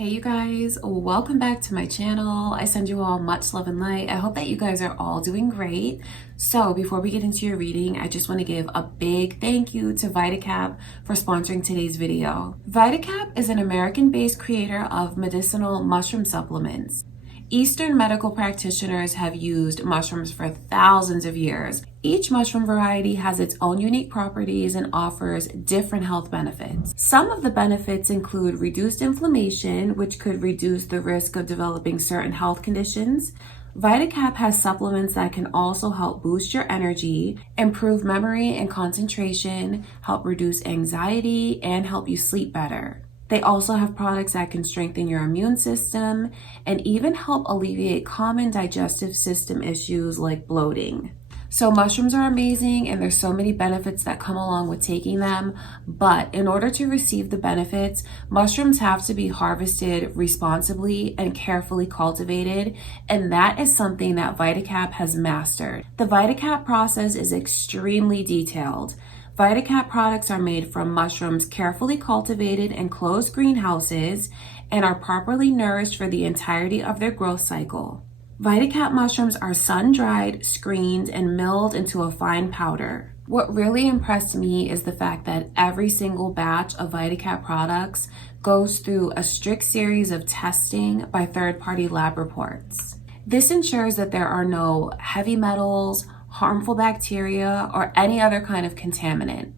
Hey you guys, welcome back to my channel. I send you all much love and light. I hope that you guys are all doing great. So before we get into your reading, I just want to give a big thank you to VitaCap for sponsoring today's video. VitaCap is an American-based creator of medicinal mushroom supplements. Eastern medical practitioners have used mushrooms for thousands of years. Each mushroom variety has its own unique properties and offers different health benefits. Some of the benefits include reduced inflammation, which could reduce the risk of developing certain health conditions. VitaCap has supplements that can also help boost your energy, improve memory and concentration, help reduce anxiety, and help you sleep better. They also have products that can strengthen your immune system and even help alleviate common digestive system issues like bloating. So mushrooms are amazing and there's so many benefits that come along with taking them, but in order to receive the benefits, mushrooms have to be harvested responsibly and carefully cultivated, and that is something that VitaCap has mastered. The VitaCap process is extremely detailed. VitaCap products are made from mushrooms carefully cultivated in closed greenhouses and are properly nourished for the entirety of their growth cycle. VitaCap mushrooms are sun-dried, screened, and milled into a fine powder. What really impressed me is the fact that every single batch of VitaCap products goes through a strict series of testing by third-party lab reports. This ensures that there are no heavy metals, harmful bacteria, or any other kind of contaminant.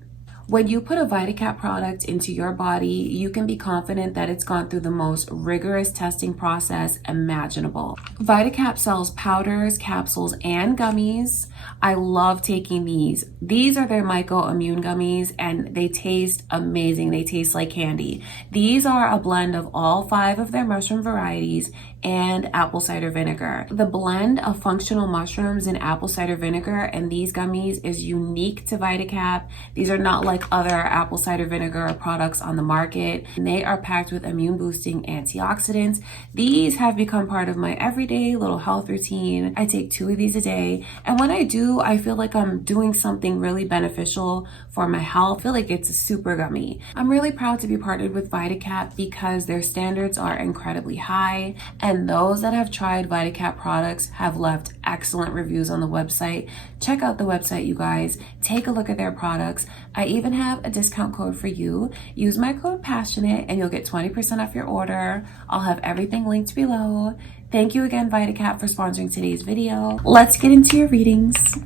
When you put a VitaCap product into your body, you can be confident that it's gone through the most rigorous testing process imaginable. VitaCap sells powders, capsules, and gummies. I love taking these. These are their Myco-Immune gummies and they taste amazing. They taste like candy. These are a blend of all 5 of their mushroom varieties and apple cider vinegar. The blend of functional mushrooms and apple cider vinegar and these gummies is unique to VitaCap. These are not like other apple cider vinegar products on the market. And they are packed with immune boosting antioxidants. These have become part of my everyday little health routine. I take 2 of these a day, and when I do, I feel like I'm doing something really beneficial for my health. I feel like it's a super gummy. I'm really proud to be partnered with VitaCap because their standards are incredibly high, and those that have tried VitaCap products have left excellent reviews on the website. Check out the website, you guys. Take a look at their products. I even have a discount code for you. Use my code PASSIONATE and you'll get 20% off your order. I'll have everything linked below. Thank you again, VitaCap, for sponsoring today's video. Let's get into your readings.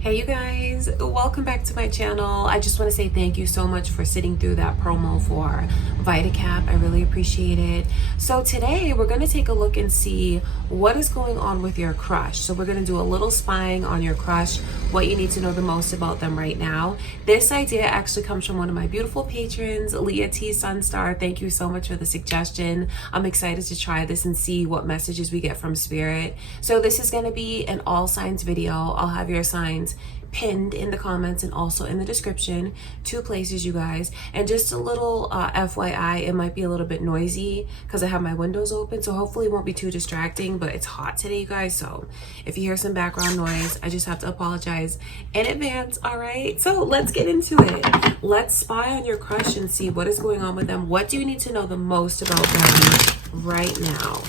Hey you guys, welcome back to my channel. I just want to say thank you so much for sitting through that promo for VitaCap. I really appreciate it. So today we're going to take a look and see what is going on with your crush. So we're going to do a little spying on your crush, what you need to know the most about them right now. This idea actually comes from one of my beautiful patrons, Leah T. Sunstar. Thank you so much for the suggestion. I'm excited to try this and see what messages we get from Spirit. So this is going to be an all signs video. I'll have your signs pinned in the comments and also in the description, 2 places, you guys. And just a little FYI, it might be a little bit noisy because I have my windows open, so hopefully it won't be too distracting, but it's hot today, you guys, so if you hear some background noise, I just have to apologize in advance. All right, so let's get into it. Let's spy on your crush and see what is going on with them. What do you need to know the most about them right now?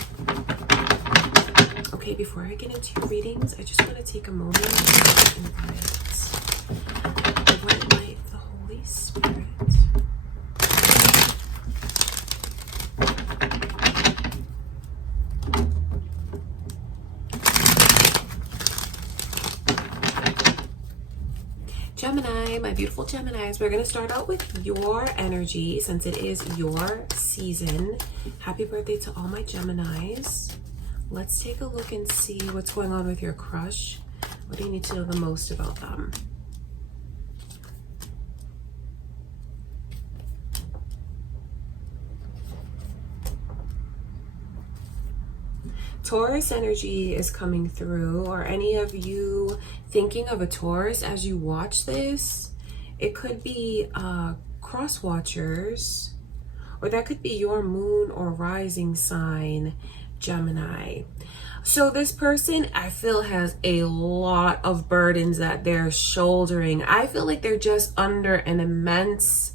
Okay, before I get into your readings, I just want to take a moment and invite the white light of the Holy Spirit. Gemini, my beautiful Geminis, we're going to start out with your energy since it is your season. Happy birthday to all my Geminis. Let's take a look and see what's going on with your crush. What do you need to know the most about them? Taurus energy is coming through. Are any of you thinking of a Taurus as you watch this? It could be cross watchers, or that could be your moon or rising sign, Gemini. So this person, I feel, has a lot of burdens that they're shouldering. I feel like they're just under an immense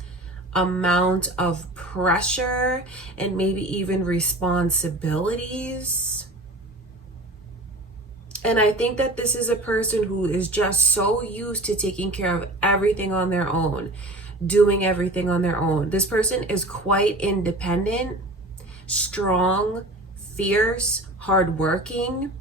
amount of pressure and maybe even responsibilities. And I think that this is a person who is just so used to taking care of everything on their own, doing everything on their own. This person is quite independent, strong, fierce, hardworking,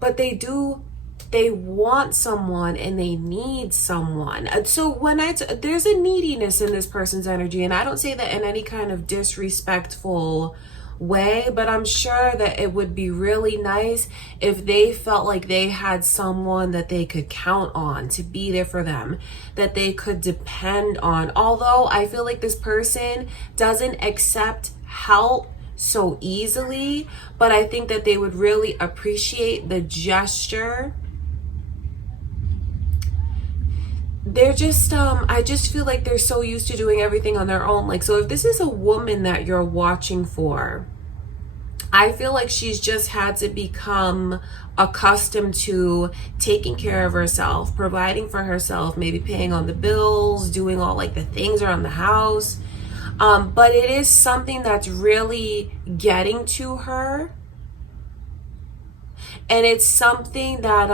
but they want someone and they need someone. So when there's a neediness in this person's energy, and I don't say that in any kind of disrespectful way, but I'm sure that it would be really nice if they felt like they had someone that they could count on to be there for them, that they could depend on. Although I feel like this person doesn't accept help so easily, but I think that they would really appreciate the gesture. They're just I just feel like they're so used to doing everything on their own. Like, so if this is a woman that you're watching for, I feel like she's just had to become accustomed to taking care of herself, providing for herself, maybe paying on the bills, doing all like the things around the house. But it is something that's really getting to her. And it's something that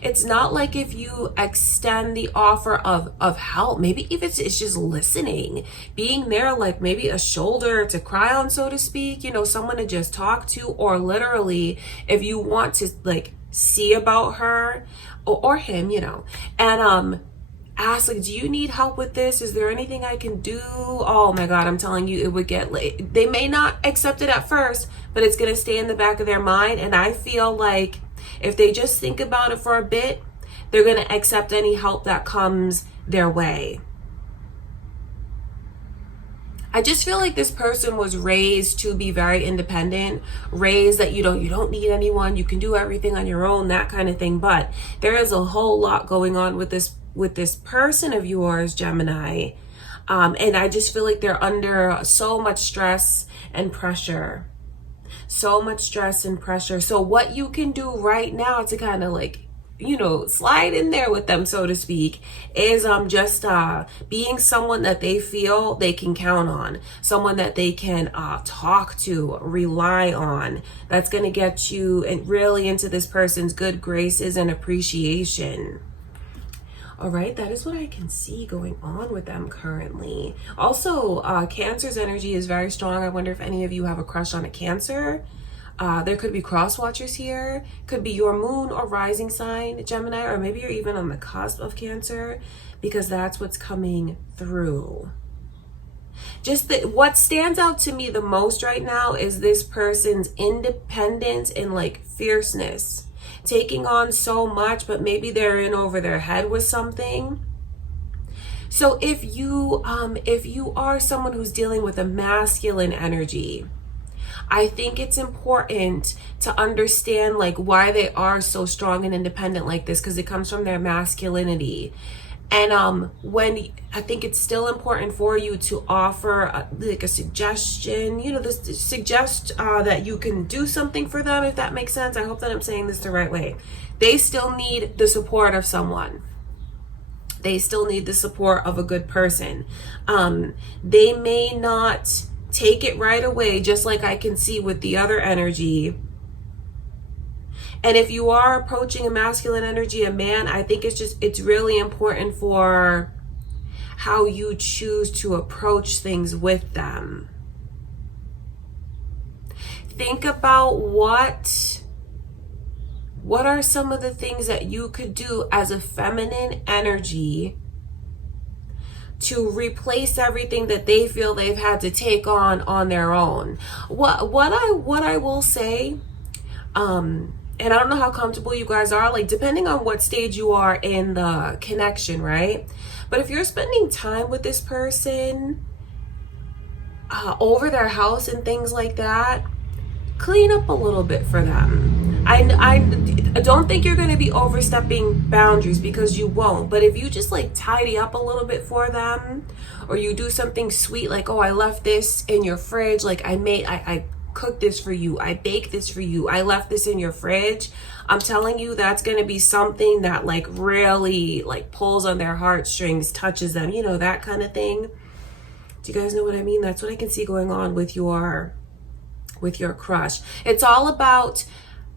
it's not like if you extend the offer of help, maybe if it's just listening, being there, like maybe a shoulder to cry on, so to speak, you know, someone to just talk to, or literally if you want to like see about her or him, you know, and ask like, do you need help with this? Is there anything I can do? Oh my God, I'm telling you, it would get late. They may not accept it at first, but it's going to stay in the back of their mind. And I feel like if they just think about it for a bit, they're going to accept any help that comes their way. I just feel like this person was raised to be very independent, raised that you don't need anyone, you can do everything on your own, that kind of thing. But there is a whole lot going on with this person of yours, Gemini. And I just feel like they're under so much stress and pressure. So much stress and pressure. So what you can do right now to kind of like, you know, slide in there with them, so to speak, is just being someone that they feel they can count on, someone that they can talk to, rely on, that's going to get you really into this person's good graces and appreciation. All right, that is what I can see going on with them currently. Also, Cancer's energy is very strong. I wonder if any of you have a crush on a Cancer. There could be cross watchers here. Could be your moon or rising sign, Gemini, or maybe you're even on the cusp of Cancer, because that's what's coming through. Just what stands out to me the most right now is this person's independence and like fierceness. Taking on so much, but maybe they're in over their head with something. So if you are someone who's dealing with a masculine energy, I think it's important to understand like why they are so strong and independent like this, because it comes from their masculinity. And when I think it's still important for you to offer like a suggestion, you know, suggest that you can do something for them, if that makes sense. I hope that I'm saying this the right way. They still need the support of someone. They still need the support of a good person. They may not take it right away, just like I can see with the other energy. And if you are approaching a masculine energy, a man, I think it's really important for how you choose to approach things with them. Think about what are some of the things that you could do as a feminine energy to replace everything that they feel they've had to take on their own. What I will say, and I don't know how comfortable you guys are, like depending on what stage you are in the connection, right? But if you're spending time with this person over their house and things like that, clean up a little bit for them. I don't think you're going to be overstepping boundaries, because you won't. But if you just like tidy up a little bit for them, or you do something sweet like, oh, I left this in your fridge, like I cooked this for you. I baked this for you. I left this in your fridge. I'm telling you, that's going to be something that like really like pulls on their heartstrings, touches them, you know, that kind of thing. Do you guys know what I mean? That's what I can see going on with your crush. It's all about,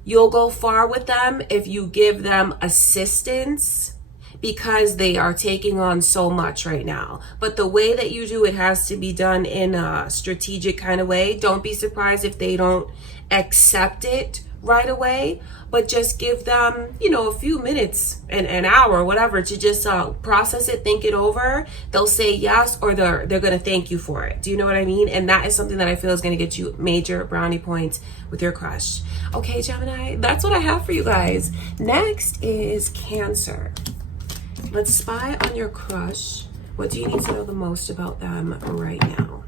you'll go far with them if you give them assistance, because they are taking on so much right now. But the way that you do it has to be done in a strategic kind of way. Don't be surprised if they don't accept it right away, but just give them, you know, a few minutes, an hour, whatever, to just process it, think it over. They'll say yes, or they're going to thank you for it. Do you know what I mean? And that is something that I feel is going to get you major brownie points with your crush. Okay, Gemini, that's what I have for you guys. Next is Cancer. Let's spy on your crush. What do you need to know the most about them right now?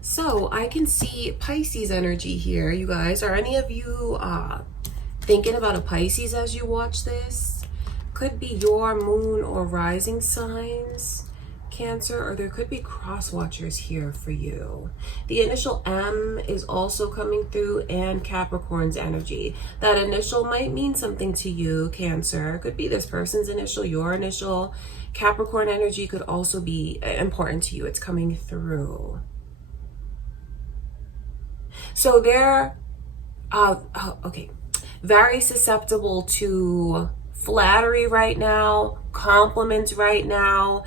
So I can see Pisces energy here, you guys. Are any of you thinking about a Pisces as you watch this? Could be your moon or rising signs, Cancer, or there could be cross watchers here for you. The initial M is also coming through, and Capricorn's energy. That initial might mean something to you, Cancer. It could be this person's initial, your initial. Capricorn energy could also be important to you. It's coming through. So they're very susceptible to flattery right now, compliments right now,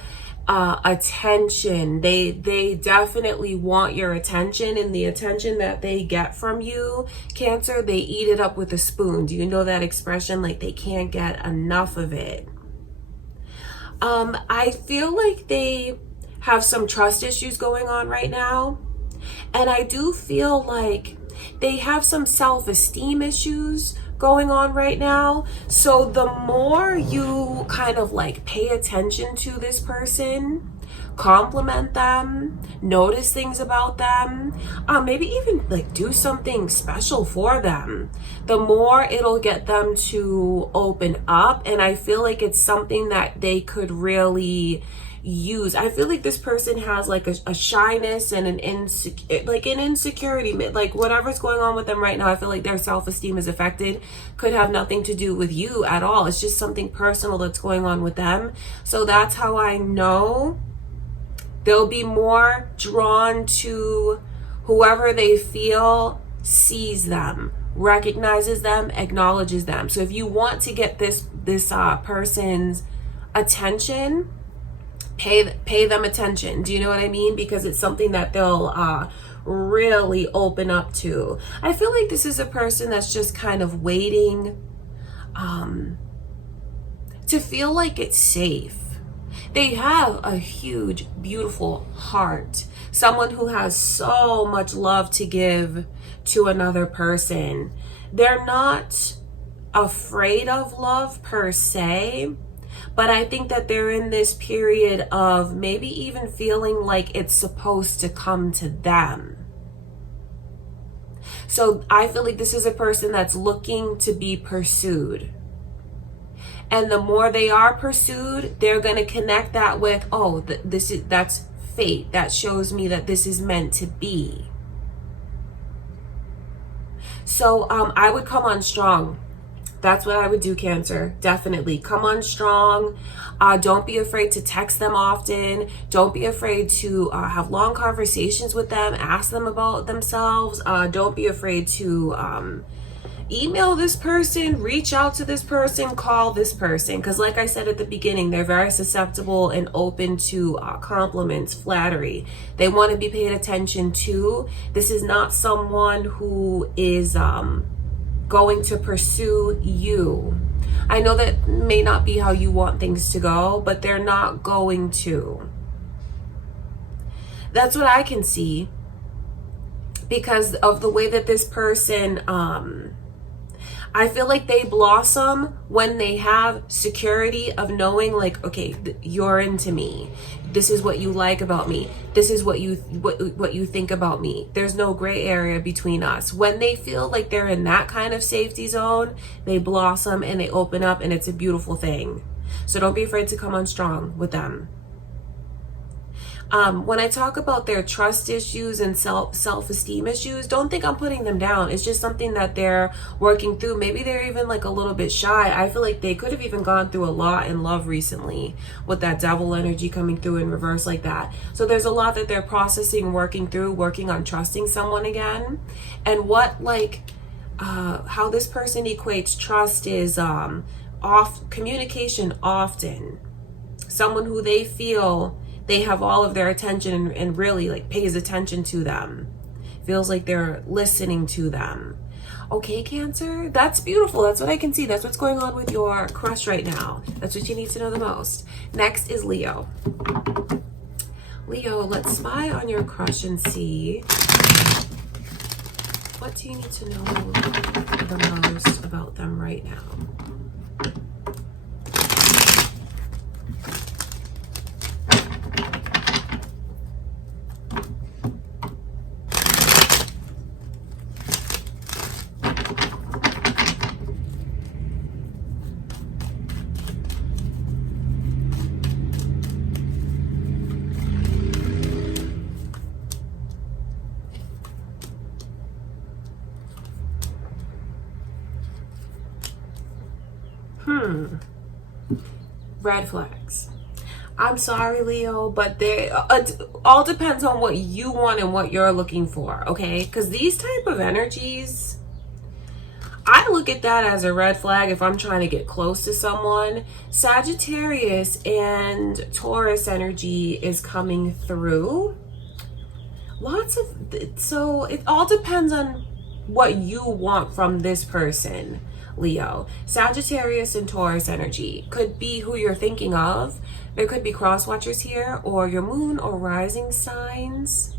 attention. They definitely want your attention, and the attention that they get from you, Cancer, they eat it up with a spoon. Do you know that expression? Like they can't get enough of it. I feel like they have some trust issues going on right now. And I do feel like they have some self-esteem issues going on right now. So the more you kind of like pay attention to this person, compliment them, notice things about them, maybe even like do something special for them, the more it'll get them to open up. And I feel like it's something that they could really use. I feel like this person has like a shyness and an insecurity, like whatever's going on with them right now. I feel like their self-esteem is affected. Could have nothing to do with you at all. It's just something personal that's going on with them. So that's how I know they'll be more drawn to whoever they feel sees them, recognizes them, acknowledges them. So if you want to get this person's attention, pay them attention. Do you know what I mean? Because it's something that they'll really open up to. I feel like this is a person that's just kind of waiting to feel like it's safe. They have a huge, beautiful heart. Someone who has so much love to give to another person. They're not afraid of love per se, but I think that they're in this period of maybe even feeling like it's supposed to come to them. So I feel like this is a person that's looking to be pursued. And the more they are pursued, they're going to connect that with, oh, that's fate. That shows me that this is meant to be. So I would come on strong. That's what I would do, Cancer. Definitely. Come on strong. Don't be afraid to text them often. Don't be afraid to have long conversations with them. Ask them about themselves. Don't be afraid to email this person, reach out to this person, call this person. Because like I said at the beginning, they're very susceptible and open to compliments, flattery. They want to be paid attention to. This is not someone who is going to pursue you. I know that may not be how you want things to go, but they're not going to. That's what I can see, because of the way that this person, I feel like they blossom when they have security of knowing, like, okay, you're into me. This is what you like about me. This is what you think about me. There's no gray area between us. When they feel like they're in that kind of safety zone, they blossom and they open up, and it's a beautiful thing. So don't be afraid to come on strong with them. When I talk about their trust issues and self-esteem issues, don't think I'm putting them down. It's just something that they're working through. Maybe they're even like a little bit shy. I feel like they could have even gone through a lot in love recently with that devil energy coming through in reverse like that. So there's a lot that they're processing, working through, working on trusting someone again. And what, like, how this person equates trust is communication often. Someone who they feel they have all of their attention and really like pays attention to them. Feels like they're listening to them. Okay, Cancer, that's beautiful. That's what I can see. That's what's going on with your crush right now. That's what you need to know the most. Next is Leo. Leo, let's spy on your crush and see, what do you need to know the most about them right now? Red flags. I'm sorry, Leo, but it all depends on what you want and what you're looking for, okay? Because these type of energies, I look at that as a red flag if I'm trying to get close to someone. Sagittarius and Taurus energy is coming through. So it all depends on what you want from this person, Leo. Sagittarius and Taurus energy could be who you're thinking of. There could be cross watchers here, or your moon or rising signs.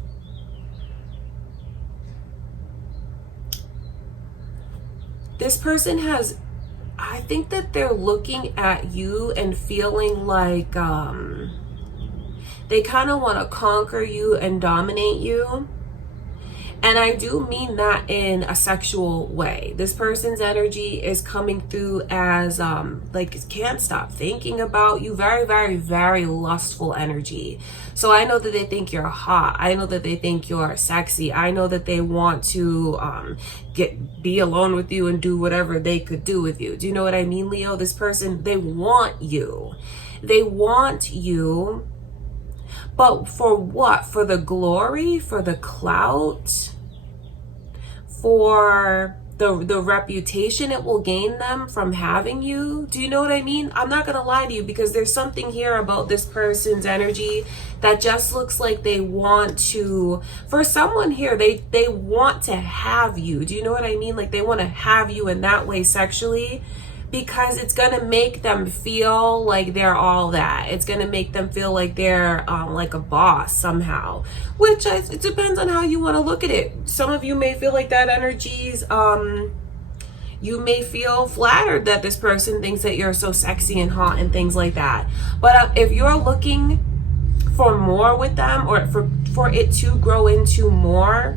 This person has, I think that they're looking at you and feeling like they kind of want to conquer you and dominate you. And I do mean that in a sexual way. This person's energy is coming through as like, can't stop thinking about you. Very, very, very lustful energy. So I know that they think you're hot. I know that they think you're sexy. I know that they want to be alone with you and do whatever they could do with you. Do you know what I mean, Leo? This person, they want you. They want you. But for what? For the glory? For the clout? For the reputation it will gain them from having you? Do you know what I mean? I'm not gonna lie to you, because there's something here about this person's energy that just looks like they want to, for someone here, they want to have you. Do you know what I mean? Like, they want to have you in that way sexually, because it's going to make them feel like they're all that. It's going to make them feel like they're like a boss somehow, which it depends on how you want to look at it. Some of you may feel like that energy's, you may feel flattered that this person thinks that you're so sexy and hot and things like that. But if you're looking for more with them, or for it to grow into more,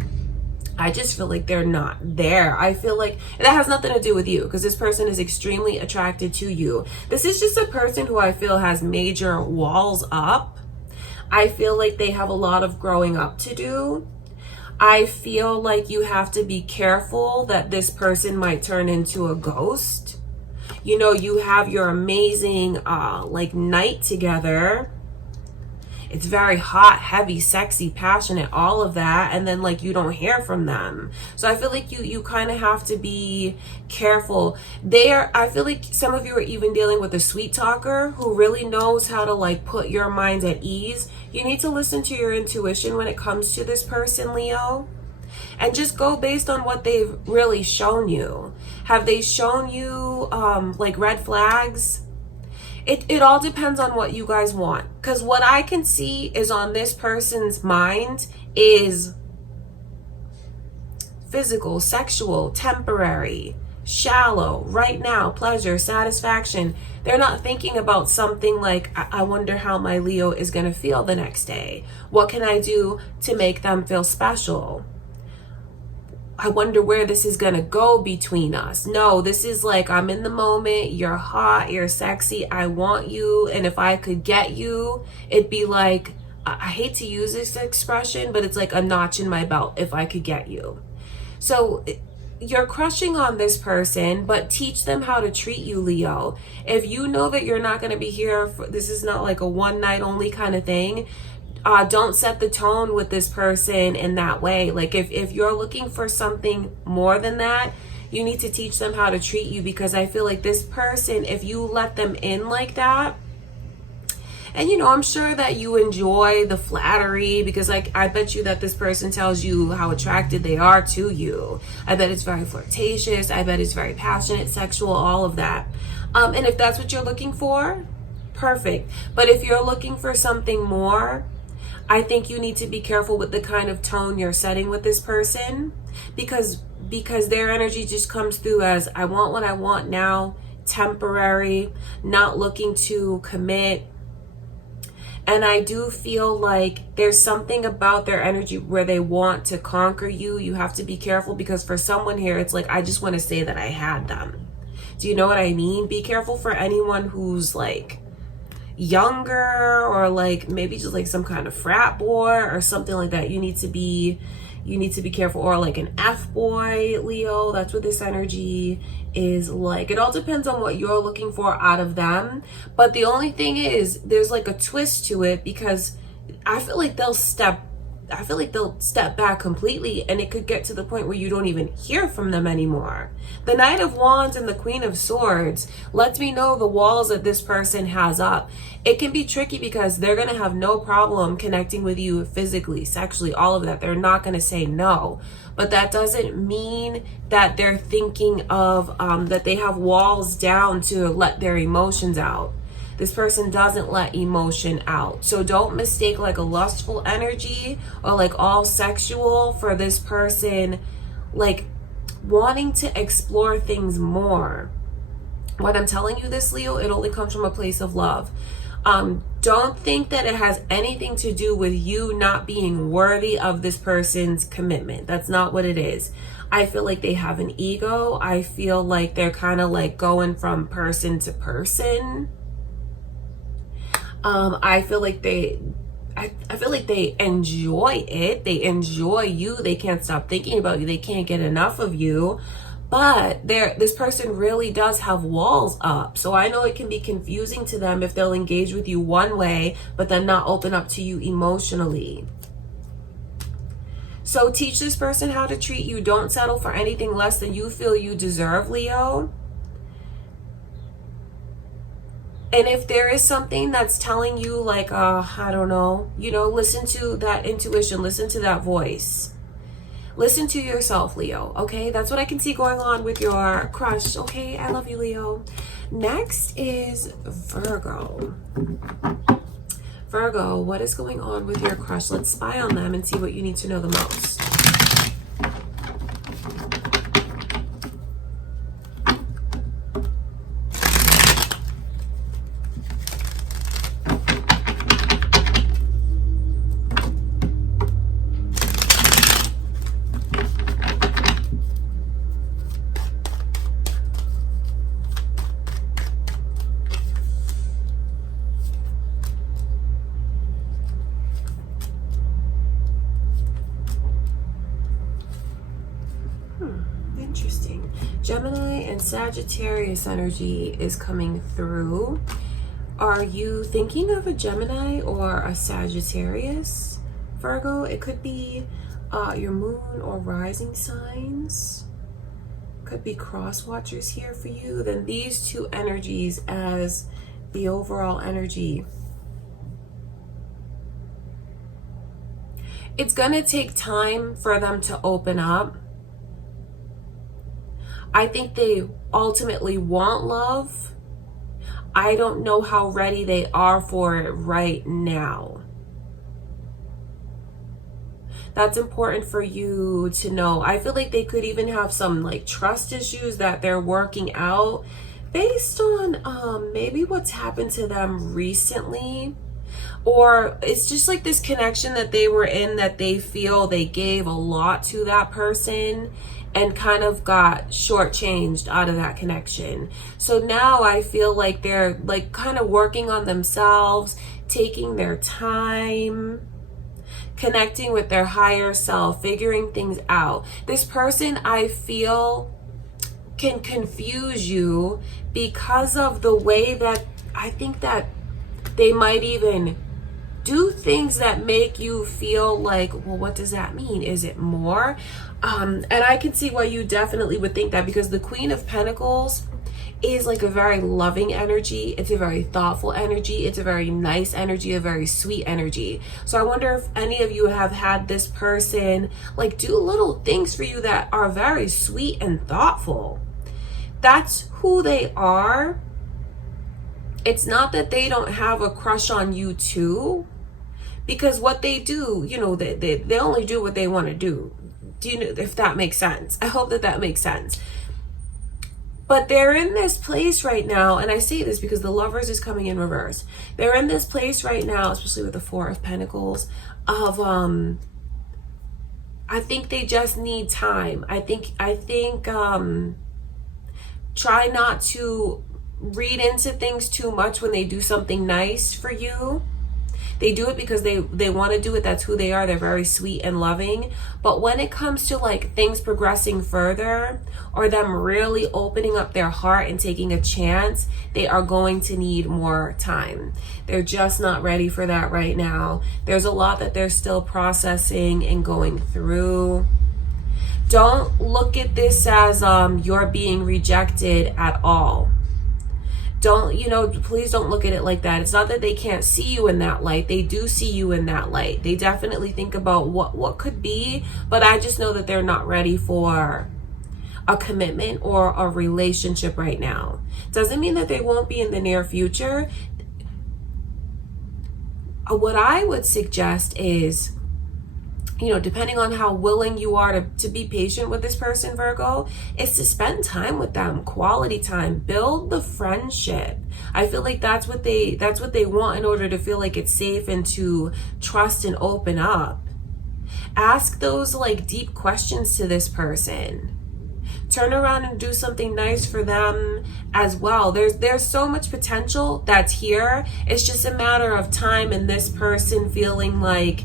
I just feel like they're not there. I feel like that has nothing to do with you, because this person is extremely attracted to you. This is just a person who I feel has major walls up. I feel like they have a lot of growing up to do. I feel like you have to be careful that this person might turn into a ghost. You know, you have your amazing like night together. It's very hot, heavy, sexy, passionate, all of that. And then like you don't hear from them. So I feel like you kind of have to be careful. I feel like some of you are even dealing with a sweet talker who really knows how to like put your mind at ease. You need to listen to your intuition when it comes to this person, Leo. And just go based on what they've really shown you. Have they shown you like red flags? It all depends on what you guys want. Because what I can see is on this person's mind is physical, sexual, temporary, shallow, right now, pleasure, satisfaction. They're not thinking about something like, I wonder how my Leo is going to feel the next day. What can I do to make them feel special? I wonder where this is gonna go between us. No, this is like, I'm in the moment, you're hot, you're sexy, I want you, and if I could get you, it'd be like, I hate to use this expression, but it's like a notch in my belt if I could get you. So you're crushing on this person, but teach them how to treat you, Leo. If you know that you're not gonna be here, this is not like a one night only kind of thing, don't set the tone with this person in that way. Like if you're looking for something more than that, you need to teach them how to treat you, because I feel like this person, if you let them in like that, and you know, I'm sure that you enjoy the flattery, because like I bet you that this person tells you how attracted they are to you. I bet it's very flirtatious. I bet it's very passionate, sexual, all of that. And if that's what you're looking for, perfect. But if you're looking for something more, I think you need to be careful with the kind of tone you're setting with this person, because their energy just comes through as, I want what I want now, temporary, not looking to commit. And I do feel like there's something about their energy where they want to conquer you. You have to be careful, because for someone here, it's like, I just want to say that I had them. Do you know what I mean? Be careful for anyone who's like younger, or like maybe just like some kind of frat boy or something like that. You need to be careful. Or like an F boy, Leo. That's what this energy is like. It all depends on what you're looking for out of them. But the only thing is, there's like a twist to it, because I feel like they'll step back completely, and it could get to the point where you don't even hear from them anymore. The Knight of Wands and the Queen of Swords lets me know the walls that this person has up. It can be tricky, because they're going to have no problem connecting with you physically, sexually, all of that. They're not going to say no. But that doesn't mean that they're thinking of that they have walls down to let their emotions out. This person doesn't let emotion out. So don't mistake like a lustful energy or like all sexual for this person like wanting to explore things more. When I'm telling you this, Leo, it only comes from a place of love. Don't think that it has anything to do with you not being worthy of this person's commitment. That's not what it is. I feel like they have an ego. I feel like they're kind of like going from person to person. I feel like they enjoy it. They enjoy you. They can't stop thinking about you. They can't get enough of you. But this person really does have walls up. So I know it can be confusing to them if they'll engage with you one way, but then not open up to you emotionally. So teach this person how to treat you. Don't settle for anything less than you feel you deserve, Leo. And if there is something that's telling you like, I don't know, you know, listen to that intuition, listen to that voice. Listen to yourself, Leo, okay? That's what I can see going on with your crush, okay? I love you, Leo. Next is Virgo. Virgo, what is going on with your crush? Let's spy on them and see what you need to know the most. Interesting. Gemini and Sagittarius energy is coming through. Are you thinking of a Gemini or a Sagittarius, Virgo? It could be your moon or rising signs. Could be cross watchers here for you. Then these two energies as the overall energy. It's gonna take time for them to open up. I think they ultimately want love. I don't know how ready they are for it right now. That's important for you to know. I feel like they could even have some like trust issues that they're working out based on maybe what's happened to them recently. Or it's just like this connection that they were in that they feel they gave a lot to that person and kind of got shortchanged out of that connection. So now I feel like they're like kind of working on themselves, taking their time, connecting with their higher self, figuring things out. This person, I feel, can confuse you because of the way that I think that they might even do things that make you feel like, well, what does that mean? Is it more? And I can see why you definitely would think that, because the Queen of Pentacles is like a very loving energy. It's a very thoughtful energy. It's a very nice energy, a very sweet energy. So I wonder if any of you have had this person like do little things for you that are very sweet and thoughtful. That's who they are. It's not that they don't have a crush on you too, because what they do, you know, they only do what they want to do. Do you know if that makes sense? I hope that that makes sense. But they're in this place right now, and I say this because the Lovers is coming in reverse. They're in this place right now, especially with the Four of Pentacles, of I think they just need time. I think try not to read into things too much when they do something nice for you. They do it because they want to do it. That's who they are. They're very sweet and loving. But when it comes to like things progressing further, or them really opening up their heart and taking a chance, they are going to need more time. They're just not ready for that right now. There's a lot that they're still processing and going through. Don't look at this as you're being rejected at all. Don't, you know, please don't look at it like that. It's not that they can't see you in that light. They do see you in that light. They definitely think about what could be, but I just know that they're not ready for a commitment or a relationship right now. Doesn't mean that they won't be in the near future. What I would suggest is, you know, depending on how willing you are to be patient with this person, Virgo, is to spend time with them, quality time, build the friendship. I feel like that's what they want in order to feel like it's safe and to trust and open up. Ask those like deep questions to this person. Turn around and do something nice for them as well. There's so much potential that's here. It's just a matter of time and this person feeling like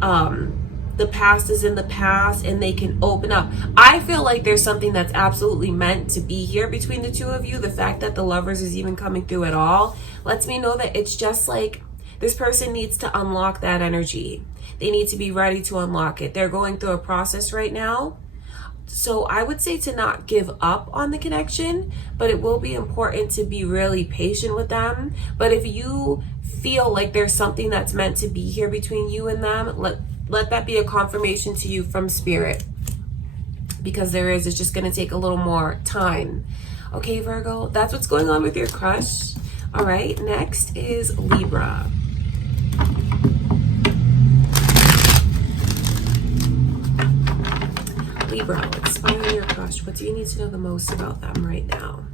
the past is in the past and they can open up. I feel like there's something that's absolutely meant to be here between the two of you. The fact that the Lovers is even coming through at all lets me know that it's just like this person needs to unlock that energy. They need to be ready to unlock it. They're going through a process right now. So I would say to not give up on the connection, but it will be important to be really patient with them. But if you feel like there's something that's meant to be here between you and them, let that be a confirmation to you from Spirit, because it's just going to take a little more time. Okay, Virgo, that's what's going on with your crush. All right, next is Libra. Libra, let's spy on your crush. What do you need to know the most about them right now?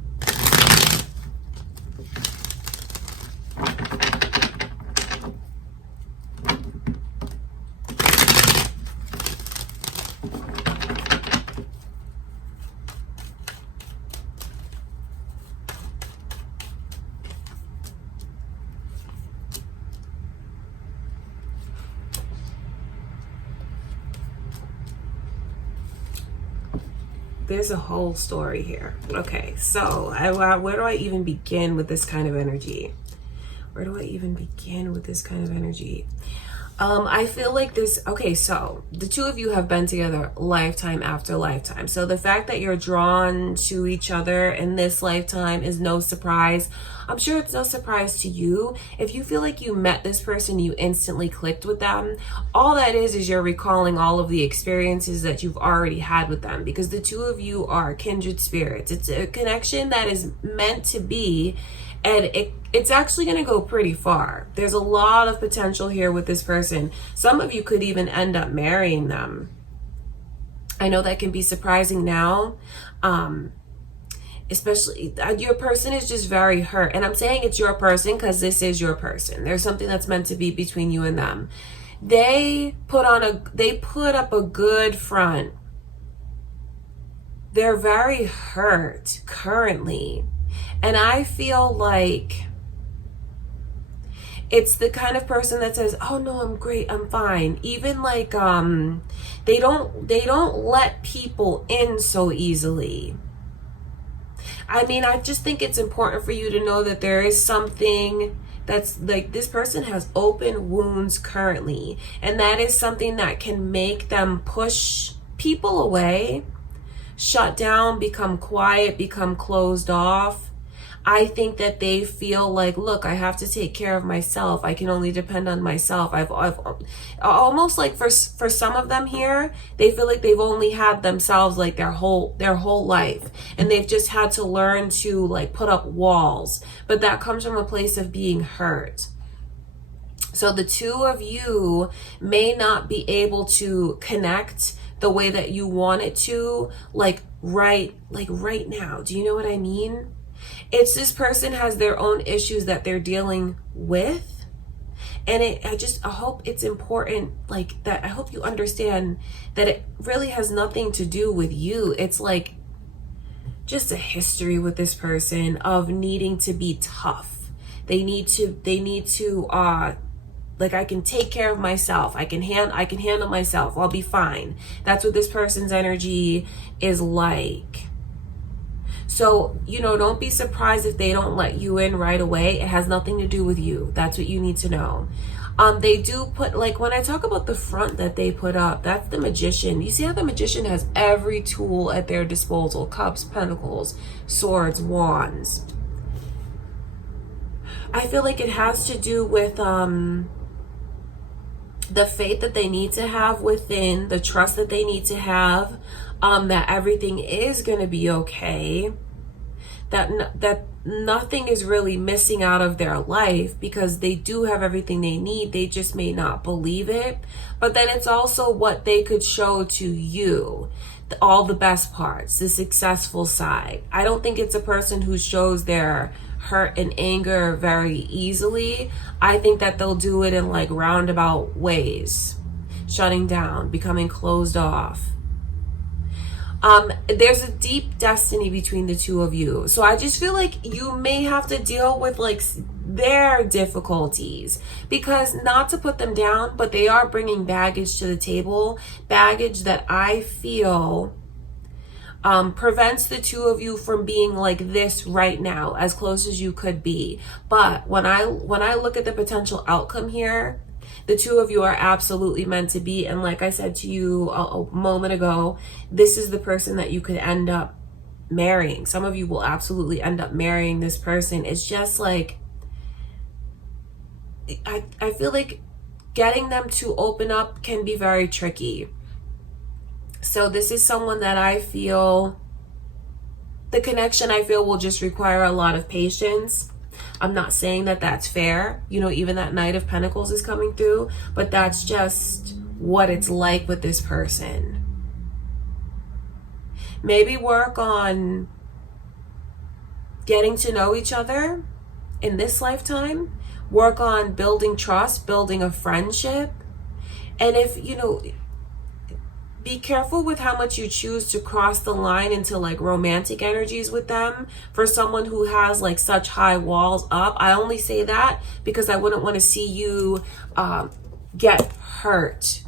There's a whole story here. Okay, so where do I even begin with this kind of energy? Where do I even begin with this kind of energy? I feel like this, okay, so the two of you have been together lifetime after lifetime. So the fact that you're drawn to each other in this lifetime is no surprise. I'm sure it's no surprise to you. If you feel like you met this person, you instantly clicked with them, all that is you're recalling all of the experiences that you've already had with them, because the two of you are kindred spirits. It's a connection that is meant to be. And it's actually going to go pretty far. There's a lot of potential here with this person. Some of you could even end up marrying them. I know that can be surprising now. Especially your person is just very hurt. And I'm saying it's your person because this is your person. There's something that's meant to be between you and them. They put up a good front. They're very hurt currently. And I feel like it's the kind of person that says, oh no, I'm great, I'm fine. Even like they don't let people in so easily. I mean, I just think it's important for you to know that there is something that's like, this person has open wounds currently, and that is something that can make them push people away, shut down, become quiet, become closed off. I think that they feel like, look, I have to take care of myself. I can only depend on myself. I've almost like for some of them here, they feel like they've only had themselves like their whole life, and they've just had to learn to like put up walls. But that comes from a place of being hurt. So the two of you may not be able to connect the way that you want it to, like right now. Do you know what I mean? It's this person has their own issues that they're dealing with. And I hope it's important, like that. I hope you understand that it really has nothing to do with you. It's like just a history with this person of needing to be tough. They need to like, I can take care of myself. I can handle myself. I'll be fine. That's what this person's energy is like. So, you know, don't be surprised if they don't let you in right away. It has nothing to do with you. That's what you need to know. They do put, like, when I talk about the front that they put up, that's the Magician. You see how the Magician has every tool at their disposal: cups, pentacles, swords, wands. I feel like it has to do with the faith that they need to have within, the trust that they need to have, that everything is going to be okay, that nothing is really missing out of their life, because they do have everything they need. They just may not believe it. But then it's also what they could show to you, all the best parts, the successful side. I don't think it's a person who shows their hurt and anger very easily. I think that they'll do it in like roundabout ways, shutting down, becoming closed off. There's a deep destiny between the two of you. So I just feel like you may have to deal with like their difficulties, because not to put them down, but they are bringing baggage to the table, baggage that I feel prevents the two of you from being like this right now, as close as you could be. But when I look at the potential outcome here, the two of you are absolutely meant to be. And like I said to you a moment ago, this is the person that you could end up marrying. Some of you will absolutely end up marrying this person. It's just like, I feel like getting them to open up can be very tricky. So this is someone that I feel, the connection I feel will just require a lot of patience. I'm not saying that that's fair. You know, even that Knight of Pentacles is coming through, but that's just what it's like with this person. Maybe work on getting to know each other in this lifetime. Work on building trust, building a friendship. And if, you know, be careful with how much you choose to cross the line into like romantic energies with them. For someone who has like such high walls up, I only say that because I wouldn't want to see you get hurt.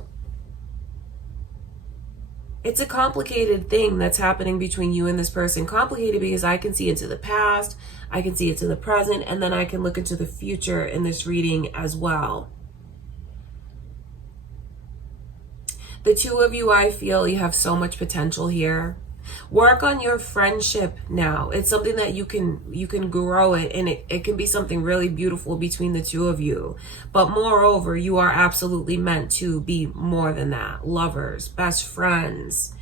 It's a complicated thing that's happening between you and this person. Complicated because I can see into the past, I can see into the present, and then I can look into the future in this reading as well. The two of you, I feel you have so much potential here. Work on your friendship now. It's something that you can grow it, and it can be something really beautiful between the two of you. But moreover, you are absolutely meant to be more than that. Lovers, best friends,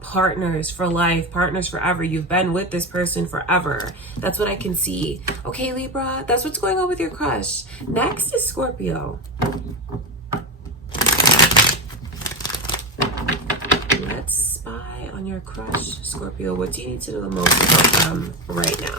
partners for life, partners forever. You've been with this person forever. That's what I can see. Okay, Libra, that's what's going on with your crush. Next is Scorpio. Let's spy on your crush, Scorpio. What do you need to know the most about them right now?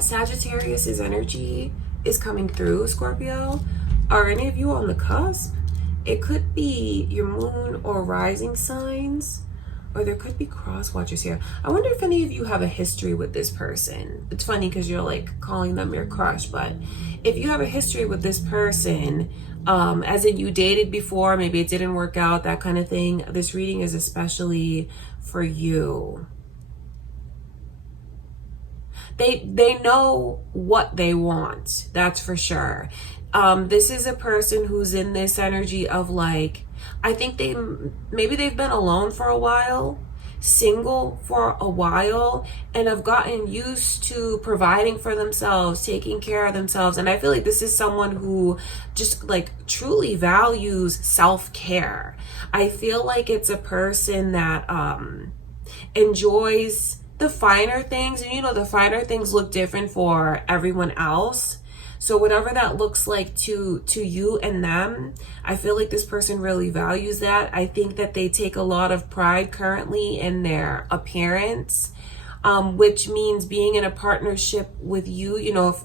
Sagittarius's energy is coming through, Scorpio. Are any of you on the cusp? It could be your moon or rising signs, or there could be cross watchers here. I wonder if any of you have a history with this person. It's funny because you're like calling them your crush, but if you have a history with this person, as in you dated before, maybe it didn't work out, that kind of thing, this reading is especially for you. They know what they want, that's for sure. This is a person who's in this energy of like, I think maybe they've been alone for a while, single for a while, and have gotten used to providing for themselves, taking care of themselves. And I feel like this is someone who just like truly values self-care. I feel like it's a person that enjoys the finer things, and you know, the finer things look different for everyone else. So whatever that looks like to you and them, I feel like this person really values that. I think that they take a lot of pride currently in their appearance, which means being in a partnership with you, you know,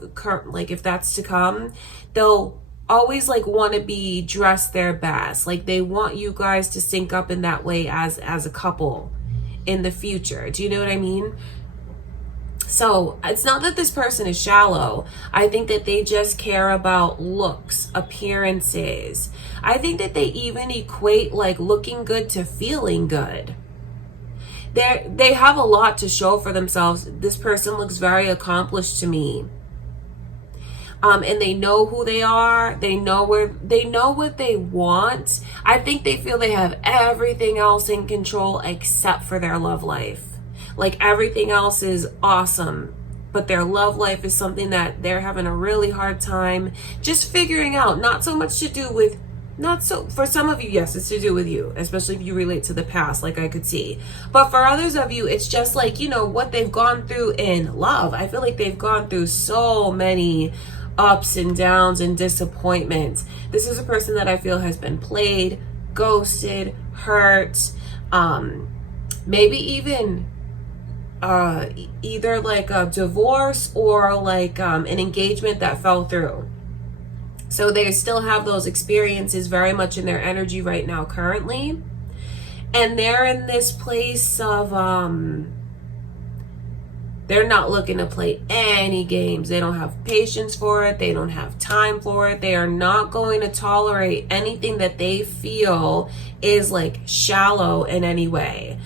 if that's to come, they'll always like want to be dressed their best. Like they want you guys to sync up in that way as a couple in the future. Do you know what I mean? So it's not that this person is shallow. I think that they just care about looks, appearances. I think that they even equate like looking good to feeling good. They have a lot to show for themselves. This person looks very accomplished to me. And they know who they are. They know what they want. I think they feel they have everything else in control except for their love life. Like everything else is awesome, but their love life is something that they're having a really hard time just figuring out. Not so much to do with, for some of you, yes, it's to do with you, especially if you relate to the past, like I could see. But for others of you, it's just like, you know, what they've gone through in love. I feel like they've gone through so many ups and downs and disappointments. This is a person that I feel has been played, ghosted, hurt, maybe even either like a divorce or like an engagement that fell through. So they still have those experiences very much in their energy right now currently, and they're in this place of they're not looking to play any games. They don't have patience for it. They don't have time for it. They are not going to tolerate anything that they feel is like shallow in any way.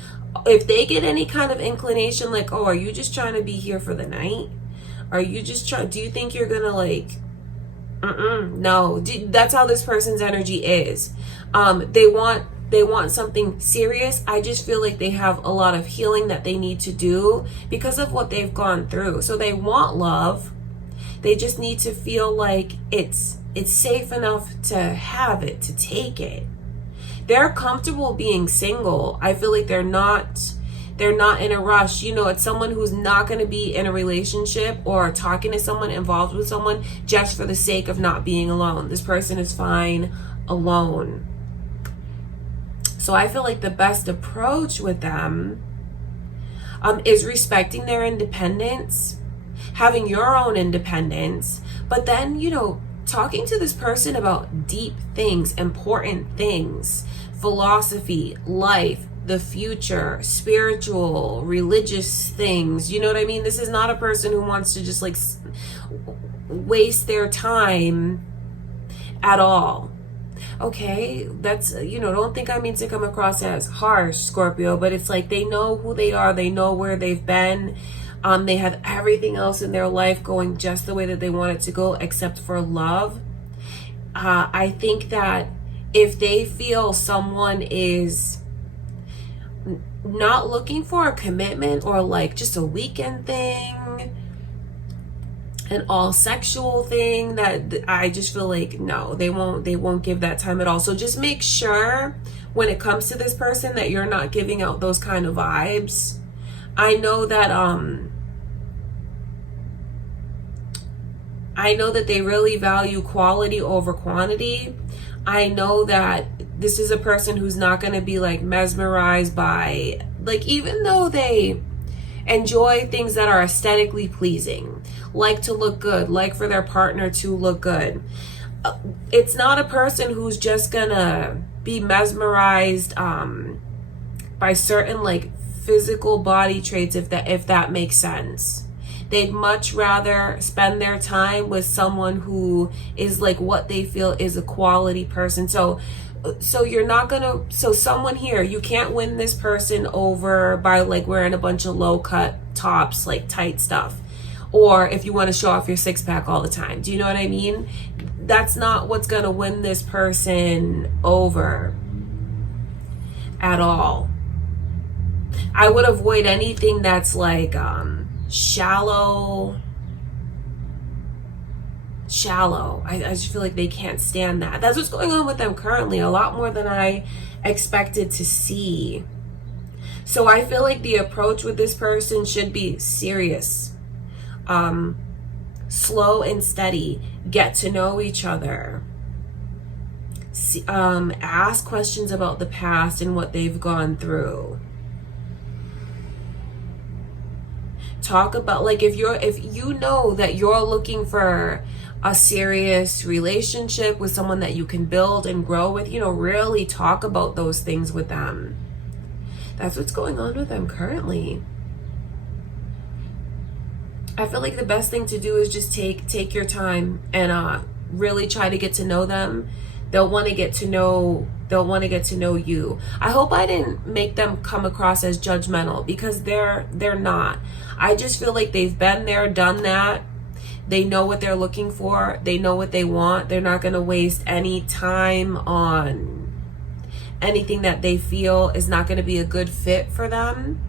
If they get any kind of inclination like, oh, are you just trying to be here for the night? Are you just trying, do you think you're gonna like, no, that's how this person's energy is. They want something serious. I just feel like they have a lot of healing that they need to do because of what they've gone through. So they want love. They just need to feel like it's safe enough to have it, to take it. They're comfortable being single. I feel like they're not in a rush. You know, it's someone who's not going to be in a relationship or talking to someone, involved with someone just for the sake of not being alone. This person is fine alone. So I feel like the best approach with them is respecting their independence, having your own independence, but then, you know, talking to this person about deep things, important things, philosophy, life, the future, spiritual, religious things. You know what I mean? This is not a person who wants to just like waste their time at all. Okay, that's, you know, don't think I mean to come across as harsh, Scorpio, but it's like they know who they are, they know where they've been. They have everything else in their life going just the way that they want it to go, except for love. I think that if they feel someone is not looking for a commitment, or like just a weekend thing, an all sexual thing, that I just feel like no, they won't give that time at all. So just make sure when it comes to this person that you're not giving out those kind of vibes. I know that they really value quality over quantity. I know that this is a person who's not going to be like mesmerized by, like, even though they enjoy things that are aesthetically pleasing, like to look good, like for their partner to look good. It's not a person who's just gonna be mesmerized by certain like physical body traits, if that makes sense. They'd much rather spend their time with someone who is like what they feel is a quality person. So you're not gonna, so someone here, you can't win this person over by like wearing a bunch of low cut tops, like tight stuff, or if you want to show off your six pack all the time. Do you know what I mean? That's not what's gonna win this person over at all. I would avoid anything that's like shallow. I just feel like they can't stand that. That's what's going on with them currently, a lot more than I expected to see. So I feel like the approach with this person should be serious, slow and steady. Get to know each other. Ask questions about the past and what they've gone through. Talk about, like, if you know that you're looking for a serious relationship with someone that you can build and grow with, really talk about those things with them. That's what's going on with them currently. I feel like the best thing to do is just take your time and really try to get to know them. They'll want to get to know you. I hope I didn't make them come across as judgmental, because they're not. I just feel like they've been there, done that. They know what they're looking for. They know what they want. They're not going to waste any time on anything that they feel is not going to be a good fit for them.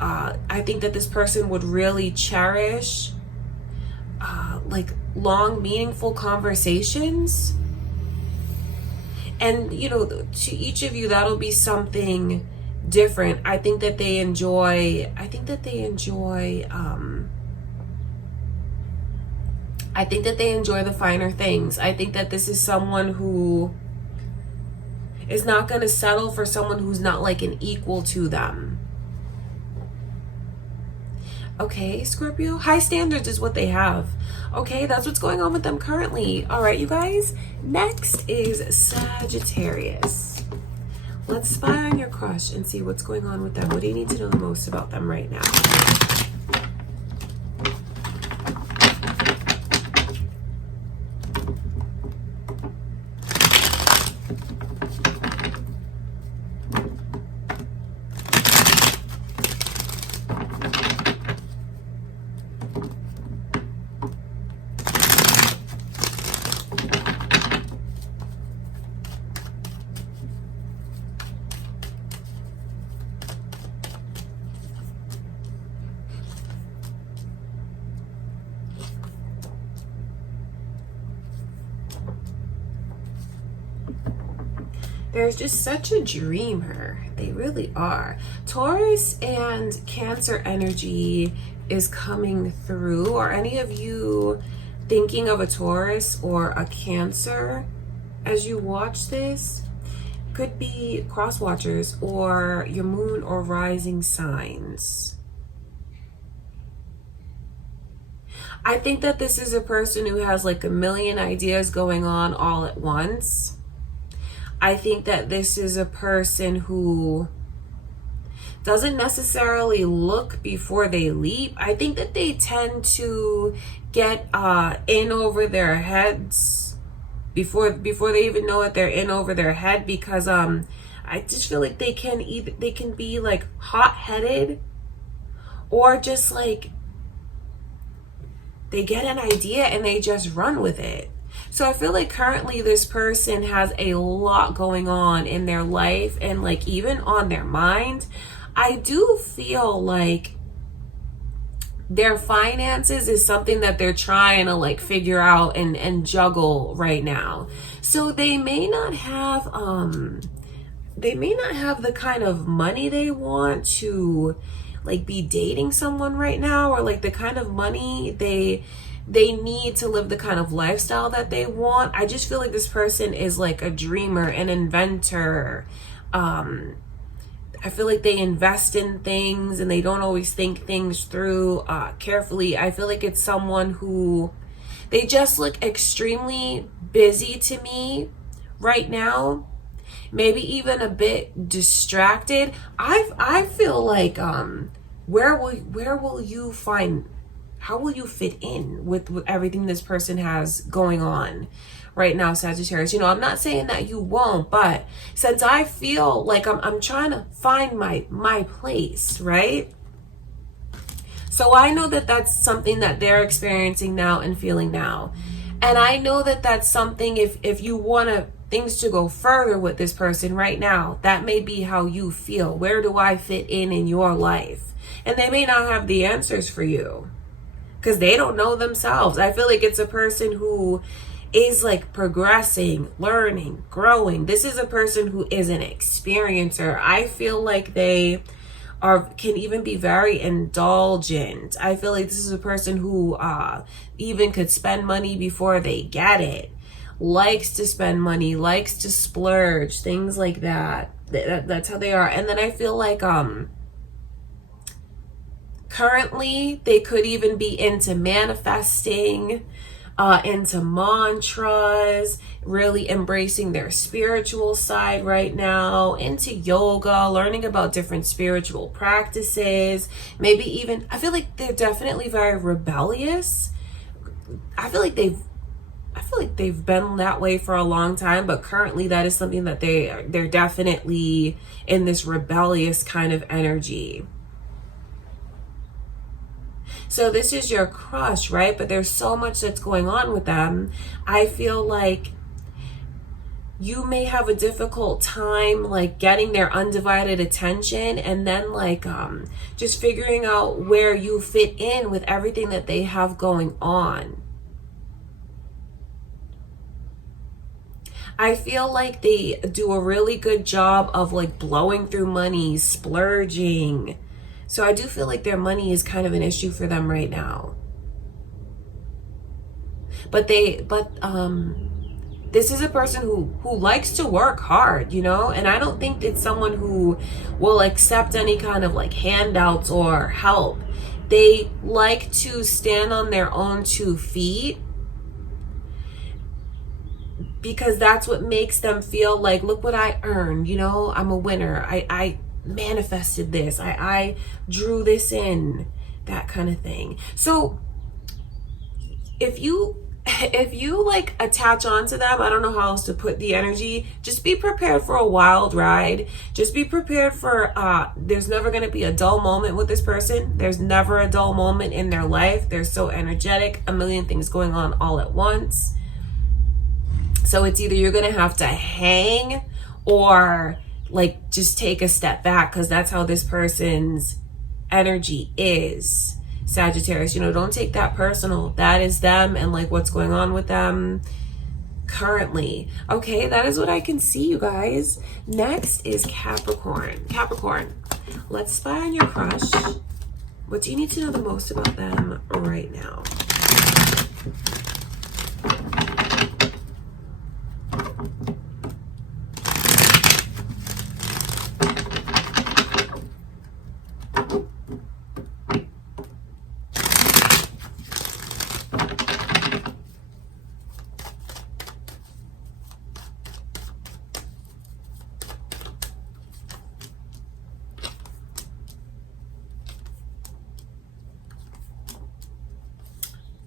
I think that this person would really cherish like long, meaningful conversations. And, to each of you, that'll be something different. I think that they enjoy the finer things. I think that this is someone who is not going to settle for someone who's not like an equal to them. Okay, Scorpio, high standards is what they have. Okay, that's what's going on with them currently. All right, you guys, next is Sagittarius. Let's spy on your crush and see what's going on with them. What do you need to know the most about them right now? There's just such a dreamer. They really are. Taurus and Cancer energy is coming through. Are any of you thinking of a Taurus or a Cancer as you watch this? Could be cross watchers or your moon or rising signs. I think that this is a person who has like a million ideas going on all at once. I think that this is a person who doesn't necessarily look before they leap. I think that they tend to get in over their heads before they even know it. They're in over their head, because I just feel like they can be like hot-headed, or just like they get an idea and they just run with it. So I feel like currently this person has a lot going on in their life and like even on their mind. I do feel like their finances is something that they're trying to like figure out and juggle right now. So they may not have the kind of money they want to like be dating someone right now, or like the kind of money they need to live the kind of lifestyle that they want. I just feel like this person is like a dreamer, an inventor. I feel like they invest in things and they don't always think things through carefully. I feel like it's someone who, they just look extremely busy to me right now. Maybe even a bit distracted. I feel like where will you find, how will you fit in with everything this person has going on right now, Sagittarius? You know, I'm not saying that you won't, but since I feel like I'm trying to find my place, right? So I know that that's something that they're experiencing now and feeling now. And I know that that's something, if you want things to go further with this person right now, that may be how you feel. Where do I fit in your life? And they may not have the answers for you because they don't know themselves. I feel like it's a person who is like progressing, learning, growing. This is a person who is an experiencer. I feel like they can even be very indulgent. I feel like this is a person who even could spend money before they get it. Likes to spend money, likes to splurge, things like that. That's how they are. And then I feel like currently they could even be into manifesting, into mantras, really embracing their spiritual side right now, into yoga, learning about different spiritual practices. Maybe even, I feel like they're definitely very rebellious. I feel like they've been that way for a long time, but currently that is something that they're definitely in this rebellious kind of energy. So this is your crush, right? But there's so much that's going on with them. I feel like you may have a difficult time like getting their undivided attention, and then like just figuring out where you fit in with everything that they have going on. I feel like they do a really good job of like blowing through money, splurging. So I do feel like their money is kind of an issue for them right now. But this is a person who likes to work hard, you know? And I don't think it's someone who will accept any kind of like handouts or help. They like to stand on their own 2 feet, because that's what makes them feel like, look what I earned, you know, I'm a winner. I manifested this. I drew this in, that kind of thing. So if you like attach onto them, I don't know how else to put the energy, just be prepared for a wild ride. Just be prepared for there's never going to be a dull moment with this person. There's never a dull moment in their life. They're so energetic, a million things going on all at once. So it's either you're going to have to hang or like just take a step back, because that's how this person's energy is, Sagittarius. You know, don't take that personal. That is them and like what's going on with them currently. Okay, that is what I can see, you guys. Next is Capricorn. Capricorn, let's spy on your crush. What do you need to know the most about them right now?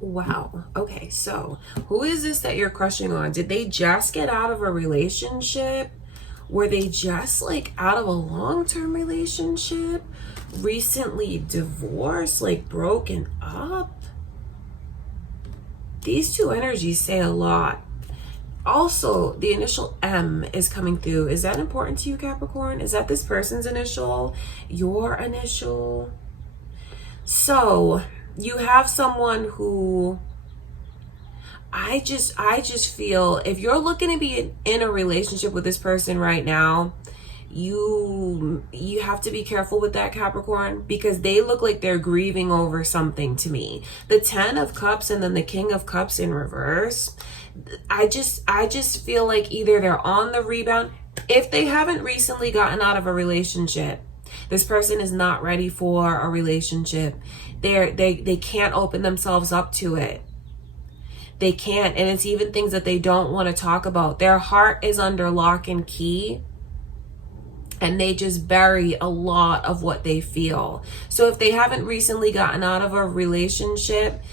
Wow. Okay, so who is this that you're crushing on? Did they just get out of a relationship? Were they just like out of a long-term relationship, recently divorced, like broken up? These two energies say a lot. Also, the initial M is coming through. Is that important to you, Capricorn? Is that this person's initial, your initial? So you have someone who I just feel, if you're looking to be in a relationship with this person right now, you have to be careful with that, Capricorn, because they look like they're grieving over something to me. The 10 of Cups and then the King of Cups in reverse. I just feel like either they're on the rebound. If they haven't recently gotten out of a relationship, this person is not ready for a relationship. They can't open themselves up to it. They can't, and it's even things that they don't want to talk about. Their heart is under lock and key, and they just bury a lot of what they feel. So if they haven't recently gotten out of a relationship,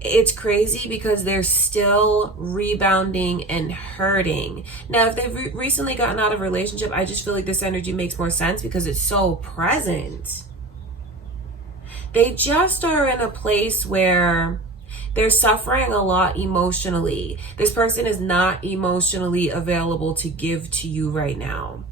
it's crazy because they're still rebounding and hurting. Now, if they've recently gotten out of a relationship, I just feel like this energy makes more sense because it's so present. They just are in a place where they're suffering a lot emotionally. This person is not emotionally available to give to you right now.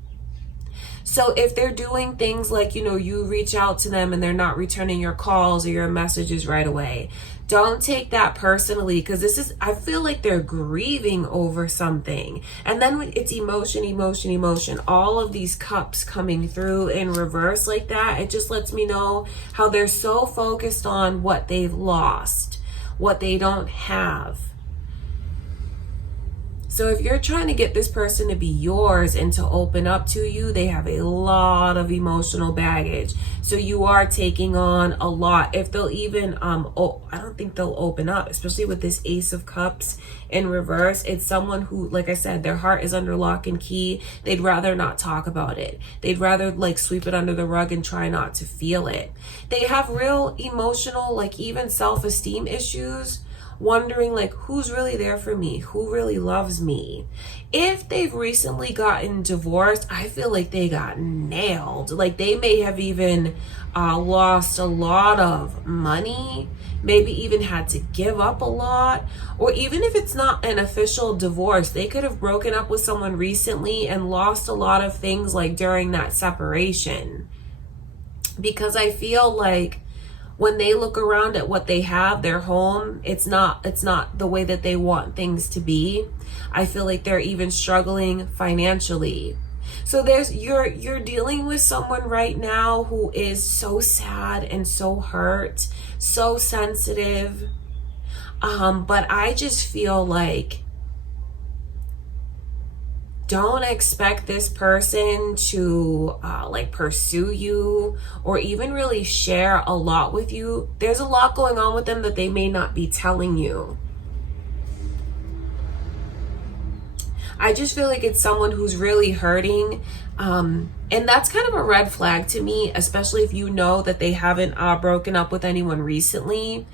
So if they're doing things like, you reach out to them and they're not returning your calls or your messages right away, don't take that personally, because I feel like they're grieving over something. And then it's emotion, emotion, emotion. All of these cups coming through in reverse like that, it just lets me know how they're so focused on what they've lost, what they don't have. So if you're trying to get this person to be yours and to open up to you, they have a lot of emotional baggage. So you are taking on a lot. If they'll even, I don't think they'll open up, especially with this Ace of Cups in reverse. It's someone who, like I said, their heart is under lock and key. They'd rather not talk about it. They'd rather sweep it under the rug and try not to feel it. They have real emotional, even self-esteem issues, wondering who's really there for me, who really loves me. If they've recently gotten divorced, I feel like they got nailed. They may have even lost a lot of money, maybe even had to give up a lot. Or even if it's not an official divorce, they could have broken up with someone recently and lost a lot of things during that separation. Because I feel like when they look around at what they have, their home, it's not the way that they want things to be. I feel like they're even struggling financially. So you're dealing with someone right now who is so sad and so hurt, so sensitive. But I just feel like don't expect this person to pursue you or even really share a lot with you. There's a lot going on with them that they may not be telling you. I just feel like it's someone who's really hurting. And that's kind of a red flag to me, especially if you know that they haven't broken up with anyone recently.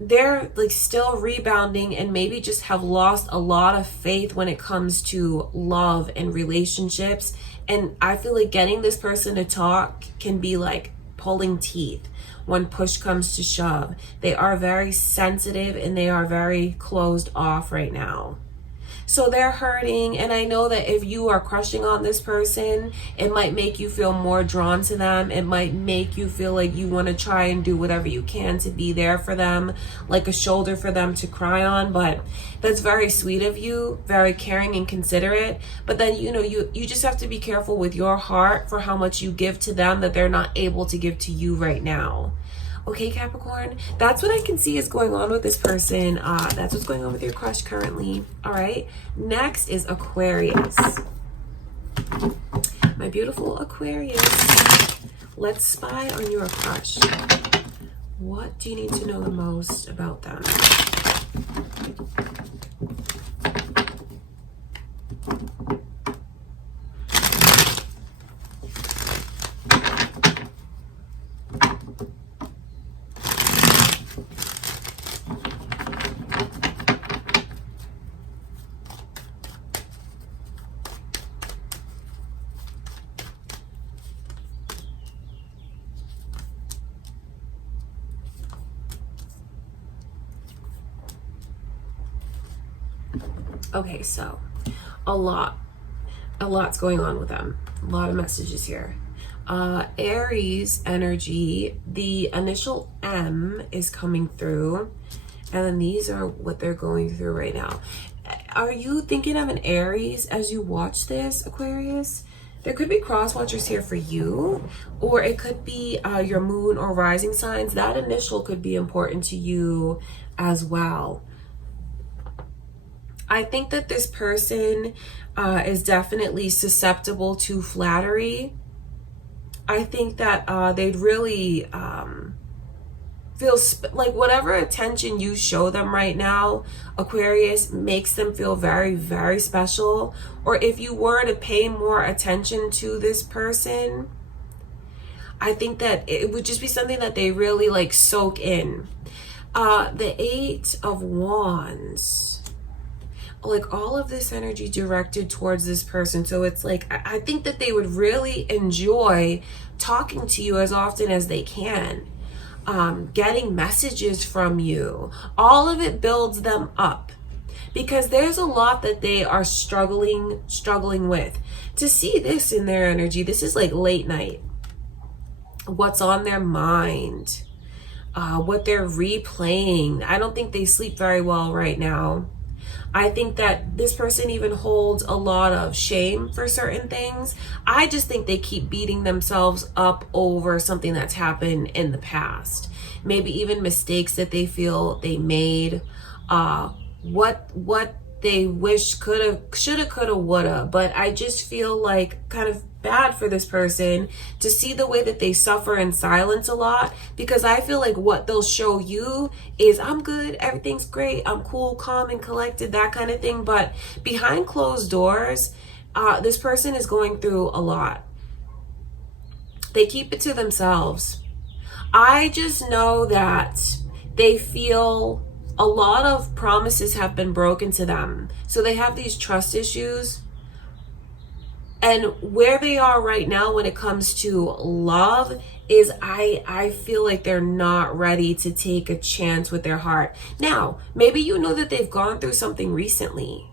They're still rebounding and maybe just have lost a lot of faith when it comes to love and relationships. And I feel like getting this person to talk can be like pulling teeth when push comes to shove. They are very sensitive and they are very closed off right now. So they're hurting, and I know that if you are crushing on this person, it might make you feel more drawn to them. It might make you feel like you want to try and do whatever you can to be there for them, like a shoulder for them to cry on. But that's very sweet of you, very caring and considerate. But then, you just have to be careful with your heart for how much you give to them that they're not able to give to you right now. Okay, Capricorn, that's what I can see is going on with this person. That's what's going on with your crush currently. All right, next is Aquarius. My beautiful Aquarius. Let's spy on your crush. What do you need to know the most about them? Okay, so a lot's going on with them. A lot of messages here. Aries energy, the initial M is coming through, and then these are what they're going through right now. Are you thinking of an Aries as you watch this, Aquarius? There could be cross watchers here for you, or it could be your moon or rising signs. That initial could be important to you as well. I think that this person is definitely susceptible to flattery. I think that they'd really feel like whatever attention you show them right now, Aquarius, makes them feel very, very special. Or if you were to pay more attention to this person, I think that it would just be something that they really like soak in. The Eight of Wands, like all of this energy directed towards this person. So it's like, I think that they would really enjoy talking to you as often as they can. Getting messages from you, all of it builds them up, because there's a lot that they are struggling with. To see this in their energy, this is like late night, what's on their mind, what they're replaying. I don't think they sleep very well right now. I think that this person even holds a lot of shame for certain things. I just think they keep beating themselves up over something that's happened in the past. Maybe even mistakes that they feel they made. What they wish coulda, shoulda, coulda, woulda. But I just feel like kind of bad for this person to see the way that they suffer in silence a lot, because I feel like what they'll show you is, I'm good, everything's great, I'm cool, calm and collected, that kind of thing. But behind closed doors, this person is going through a lot. They keep it to themselves. I just know that they feel a lot of promises have been broken to them. So they have these trust issues. And where they are right now when it comes to love is I feel like they're not ready to take a chance with their heart. Now, maybe you know that they've gone through something recently.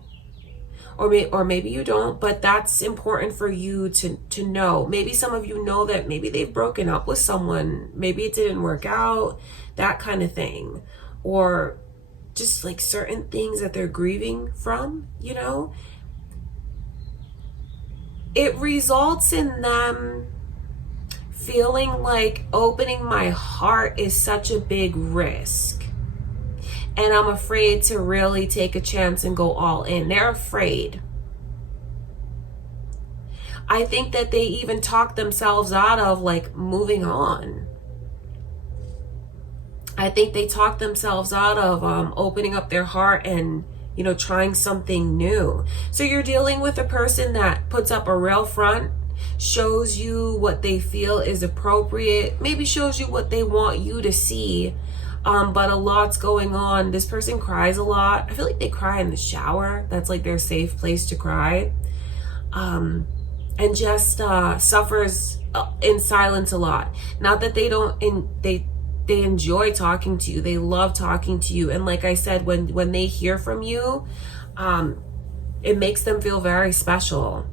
Or maybe you don't, but that's important for you to know. Maybe some of you know that maybe they've broken up with someone. Maybe it didn't work out, that kind of thing. Or just like certain things that they're grieving from, you know. It results in them feeling like opening my heart is such a big risk. And I'm afraid to really take a chance and go all in. They're afraid. I think that they even talk themselves out of like moving on. I think they talk themselves out of opening up their heart and, you know, trying something new. So you're dealing with a person that puts up a real front, shows you what they feel is appropriate, maybe shows you what they want you to see, but a lot's going on. This person cries a lot. I feel like they cry in the shower. That's like their safe place to cry. And just suffers in silence a lot. Not that they don't, they enjoy talking to you. They love talking to you. And like I said, when they hear from you, it makes them feel very special.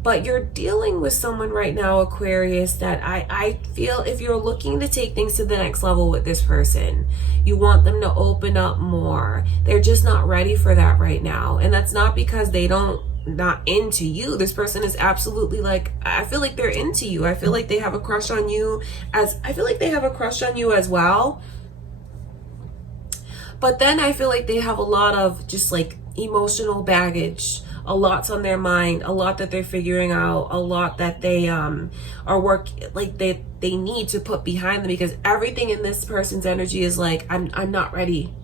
But you're dealing with someone right now, Aquarius, that I feel if you're looking to take things to the next level with this person, you want them to open up more. They're just not ready for that right now. And that's not because they not into you. This person is absolutely like, I feel like they're into you. I feel like they have a crush on you, as well. But then I feel like they have a lot of just like emotional baggage. A lot's on their mind, a lot that they're figuring out, a lot that they are they need to put behind them, because everything in this person's energy is like, I'm not ready.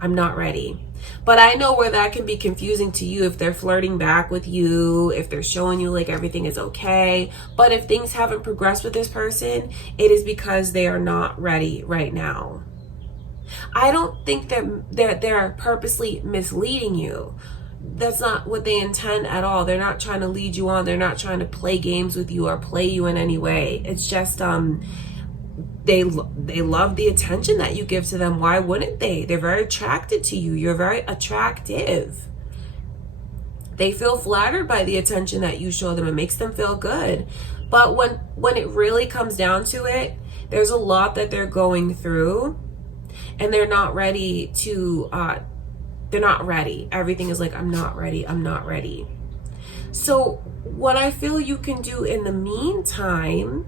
I'm not ready. But I know where that can be confusing to you if they're flirting back with you, if they're showing you like everything is okay. But if things haven't progressed with this person, it is because they are not ready right now. I don't think that they're purposely misleading you. That's not what they intend at all. They're not trying to lead you on. They're not trying to play games with you or play you in any way. It's just they're they love the attention that you give to them. Why wouldn't they? They're very attracted to you. You're very attractive. They feel flattered by the attention that you show them. It makes them feel good. But when it really comes down to it, there's a lot that they're going through, and they're not ready to, they're not ready. Everything is like, I'm not ready, I'm not ready. So what I feel you can do in the meantime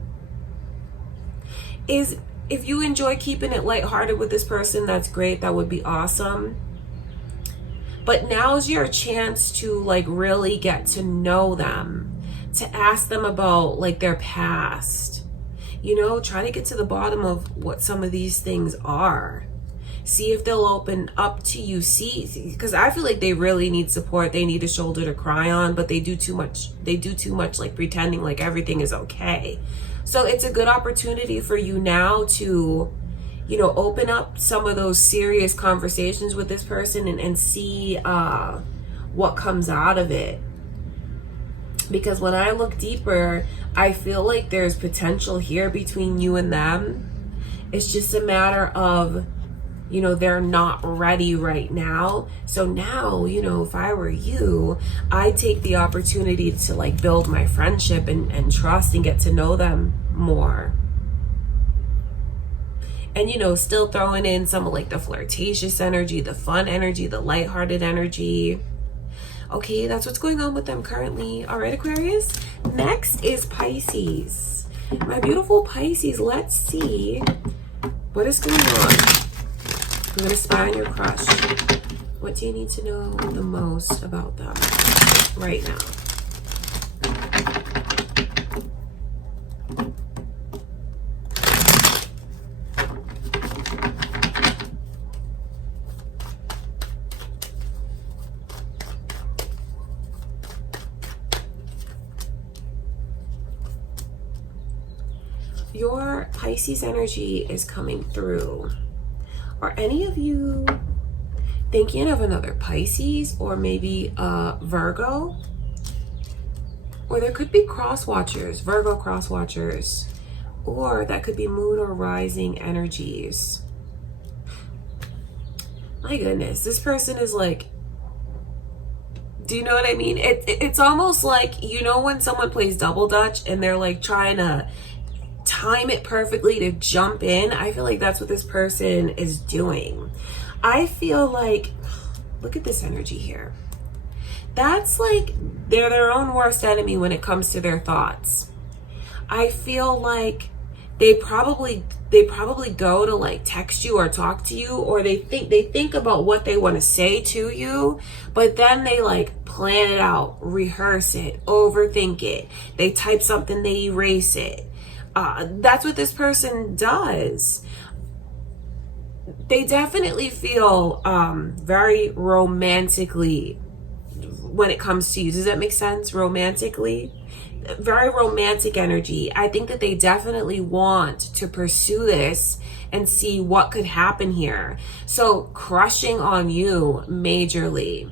is, if you enjoy keeping it lighthearted with this person, that's great. That would be awesome. But now's your chance to like really get to know them, to ask them about like their past, you know, try to get to the bottom of what some of these things are. See if they'll open up to you. See, because I feel like they really need support. They need a shoulder to cry on, but they do too much. They do too much like pretending like everything is okay. So it's a good opportunity for you now to, you know, open up some of those serious conversations with this person and see what comes out of it. Because when I look deeper, I feel like there's potential here between you and them. It's just a matter of, you know, they're not ready right now. So now, you know, if I were you, I'd take the opportunity to like build my friendship and trust and get to know them more. And, you know, still throwing in some of like the flirtatious energy, the fun energy, the lighthearted energy. Okay, that's what's going on with them currently. All right, Aquarius. Next is Pisces. My beautiful Pisces, let's see what is going on. I'm going to spy on your crush. What do you need to know the most about them right now? Your Pisces energy is coming through. Are any of you thinking of another Pisces or maybe Virgo? Or there could be cross watchers, Virgo cross watchers, or that could be moon or rising energies. My goodness, this person is like, do you know what I mean? It's almost like, you know, when someone plays double dutch and they're like trying to time it perfectly to jump in. I feel like that's what this person is doing. I feel like, look at this energy here. That's like they're their own worst enemy when it comes to their thoughts. I feel like they probably go to like text you or talk to you, or they think about what they want to say to you, but then they like plan it out, rehearse it, overthink it. They type something, they erase it. That's what this person does. They definitely feel very romantically when it comes to you. Does that make sense? Romantically? Very romantic energy. I think that they definitely want to pursue this and see what could happen here. So crushing on you majorly.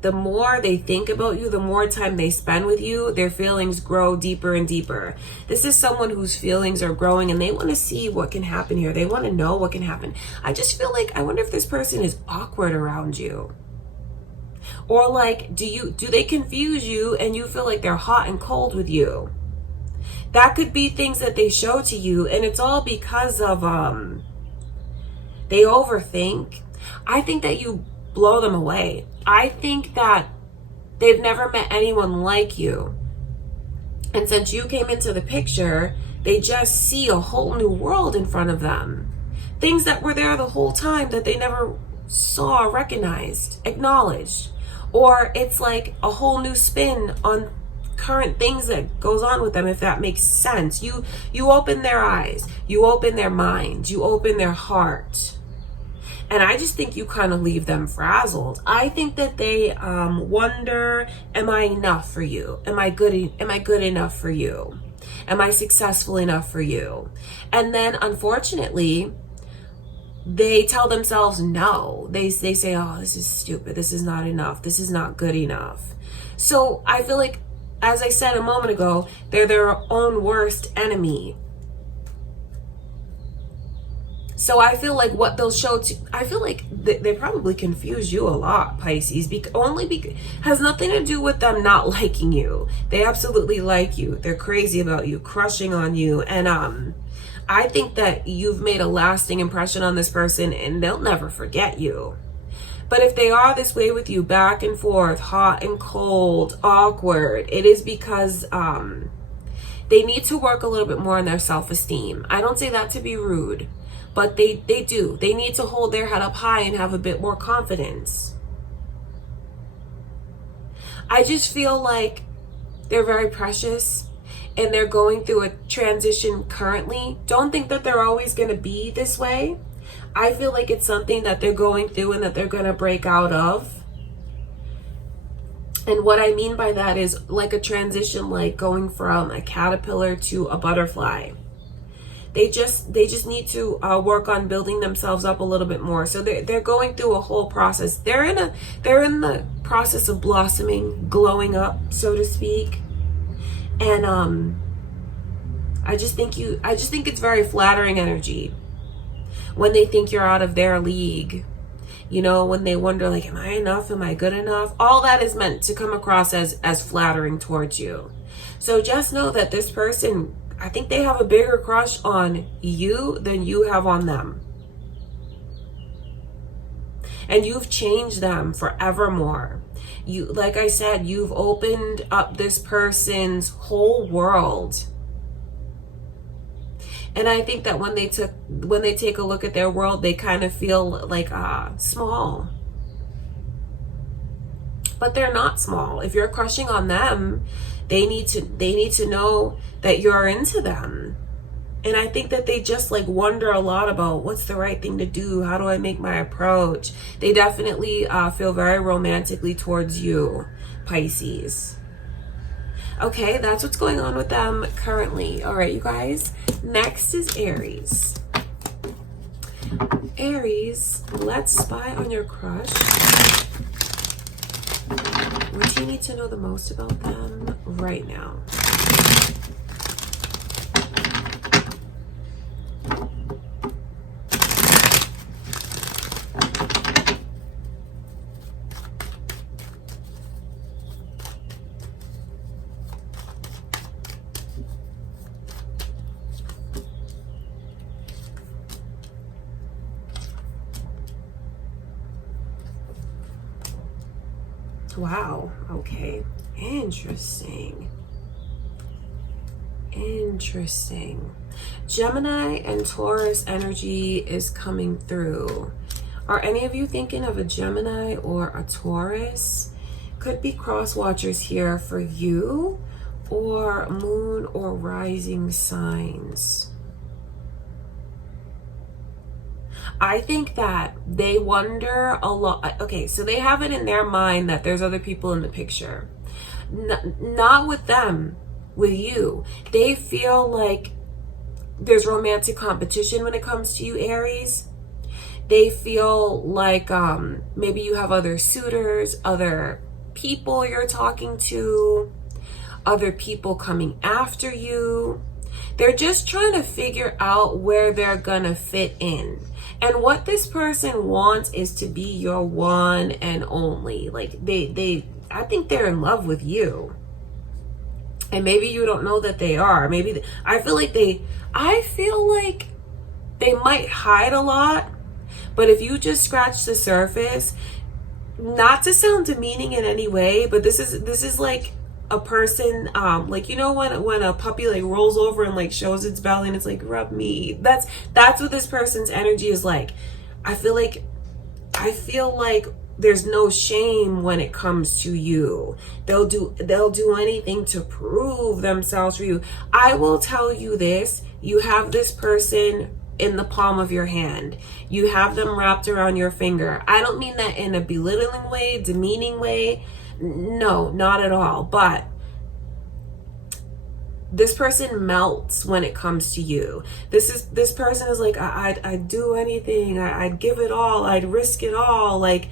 The more they think about you, the more time they spend with you, their feelings grow deeper and deeper. This is someone whose feelings are growing and they want to see what can happen here. They want to know what can happen. I just feel like, I wonder if this person is awkward around you. Or like, do they confuse you and you feel like they're hot and cold with you? That could be things that they show to you, and it's all because of they overthink. I think that you blow them away. I think that they've never met anyone like you. And since you came into the picture, they just see a whole new world in front of them. Things that were there the whole time that they never saw, recognized, acknowledged. Or it's like a whole new spin on current things that goes on with them, if that makes sense. You open their eyes, you open their mind, you open their heart. And I just think you kind of leave them frazzled. I think that they wonder, am I enough for you? Am I good enough for you? Am I successful enough for you? And then unfortunately, they tell themselves no. They say, oh, this is stupid. This is not enough. This is not good enough. So I feel like as I said a moment ago, they're their own worst enemy. So I feel like what they'll show to, I feel like they probably confuse you a lot, Pisces, has nothing to do with them not liking you. They absolutely like you. They're crazy about you, crushing on you. And I think that you've made a lasting impression on this person and they'll never forget you. But if they are this way with you, back and forth, hot and cold, awkward, it is because they need to work a little bit more on their self-esteem. I don't say that to be rude, but they do. They need to hold their head up high and have a bit more confidence. I just feel like they're very precious and they're going through a transition currently. Don't think that they're always going to be this way. I feel like it's something that they're going through and that they're going to break out of. And what I mean by that is like a transition, like going from a caterpillar to a butterfly. They just need to work on building themselves up a little bit more. So they're going through a whole process. They're in the process of blossoming, glowing up, so to speak. And I just think it's very flattering energy when they think you're out of their league. You know, when they wonder, like, am I enough? Am I good enough? All that is meant to come across as flattering towards you. So just know that this person, I think they have a bigger crush on you than you have on them. And you've changed them forevermore. You, like I said, you've opened up this person's whole world. And I think that when they take a look at their world, they kind of feel like small. But they're not small. If you're crushing on them, they need to know that you're into them. And I think that they just like wonder a lot about what's the right thing to do. How do I make my approach? They definitely feel very romantically towards you, Pisces. Okay, that's what's going on with them currently. All right, you guys. Next is Aries. Aries, let's spy on your crush. What do you need to know the most about them right now? Wow, okay. Interesting. Gemini and Taurus energy is coming through. Are any of you thinking of a Gemini or a Taurus? Could be cross watchers here for you, or moon or rising signs. I think that they wonder a lot. Okay, so they have it in their mind that there's other people in the picture. Not with them, with you. They feel like there's romantic competition when it comes to you, Aries. They feel like maybe you have other suitors, other people you're talking to, other people coming after you. They're just trying to figure out where they're gonna fit in. And what this person wants is to be your one and only. Like I think they're in love with you. And maybe you don't know that they are. Maybe I feel like they might hide a lot. But if you just scratch the surface, not to sound demeaning in any way, but this is like a person, like, you know, when a puppy like rolls over and like shows its belly and it's like, rub me. That's what this person's energy is like. I feel like there's no shame when it comes to you. They'll do anything to prove themselves for you. I will tell you this, you have this person in the palm of your hand. You have them wrapped around your finger. I don't mean that in a belittling way, demeaning way. No, not at all. But this person melts when it comes to you. This person is like, I'd do anything. I'd give it all. I'd risk it all. Like,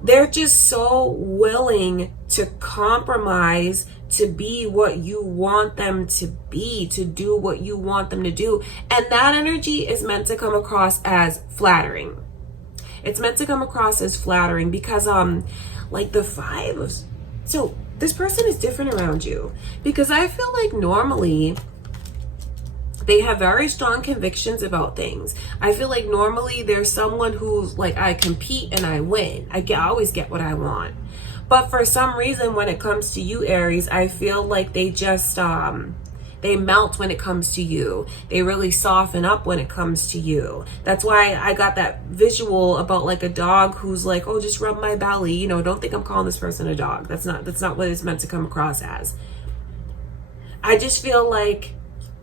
they're just so willing to compromise to be what you want them to be, to do what you want them to do. And that energy is meant to come across as flattering. It's meant to come across as flattering because like the five of, so this person is different around you, because I feel like normally they have very strong convictions about things. I feel like normally there's someone who's like, I compete and I win. I always get what I want. But for some reason, when it comes to you, Aries, I feel like they just, they melt when it comes to you. They really soften up when it comes to you. That's why I got that visual about like a dog who's like, oh, just rub my belly. You know, don't think I'm calling this person a dog. That's not what it's meant to come across as. I just feel like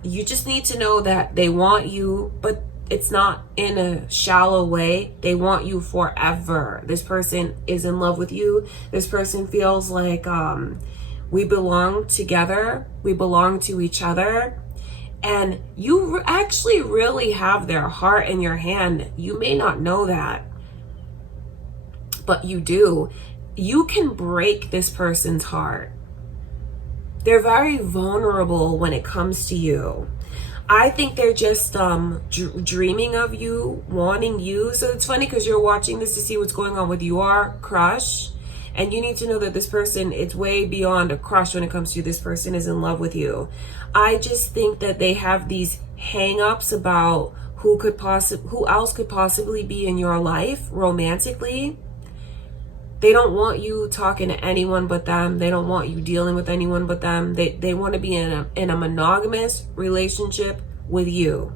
you just need to know that they want you, but it's not in a shallow way. They want you forever. This person is in love with you. This person feels like we belong together. We belong to each other. And you actually really have their heart in your hand. You may not know that, but you do. You can break this person's heart. They're very vulnerable when it comes to you. I think they're just dreaming of you, wanting you. So it's funny because you're watching this to see what's going on with your crush. And you need to know that this person, it's way beyond a crush when it comes to you. This person is in love with you. I just think that they have these hang-ups about who else could possibly be in your life romantically. They don't want you talking to anyone but them. They don't want you dealing with anyone but them. They want to be in a monogamous relationship with you.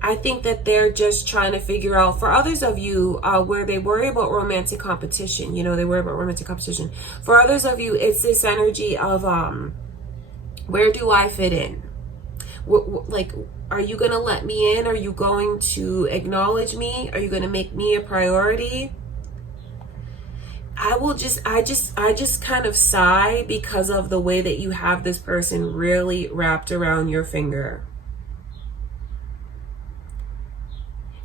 I think that they're just trying to figure out, for others of you, where they worry about romantic competition. You know, they worry about romantic competition. For others of you, it's this energy of, where do I fit in? Like, are you going to let me in? Are you going to acknowledge me? Are you going to make me a priority? I just kind of sigh because of the way that you have this person really wrapped around your finger.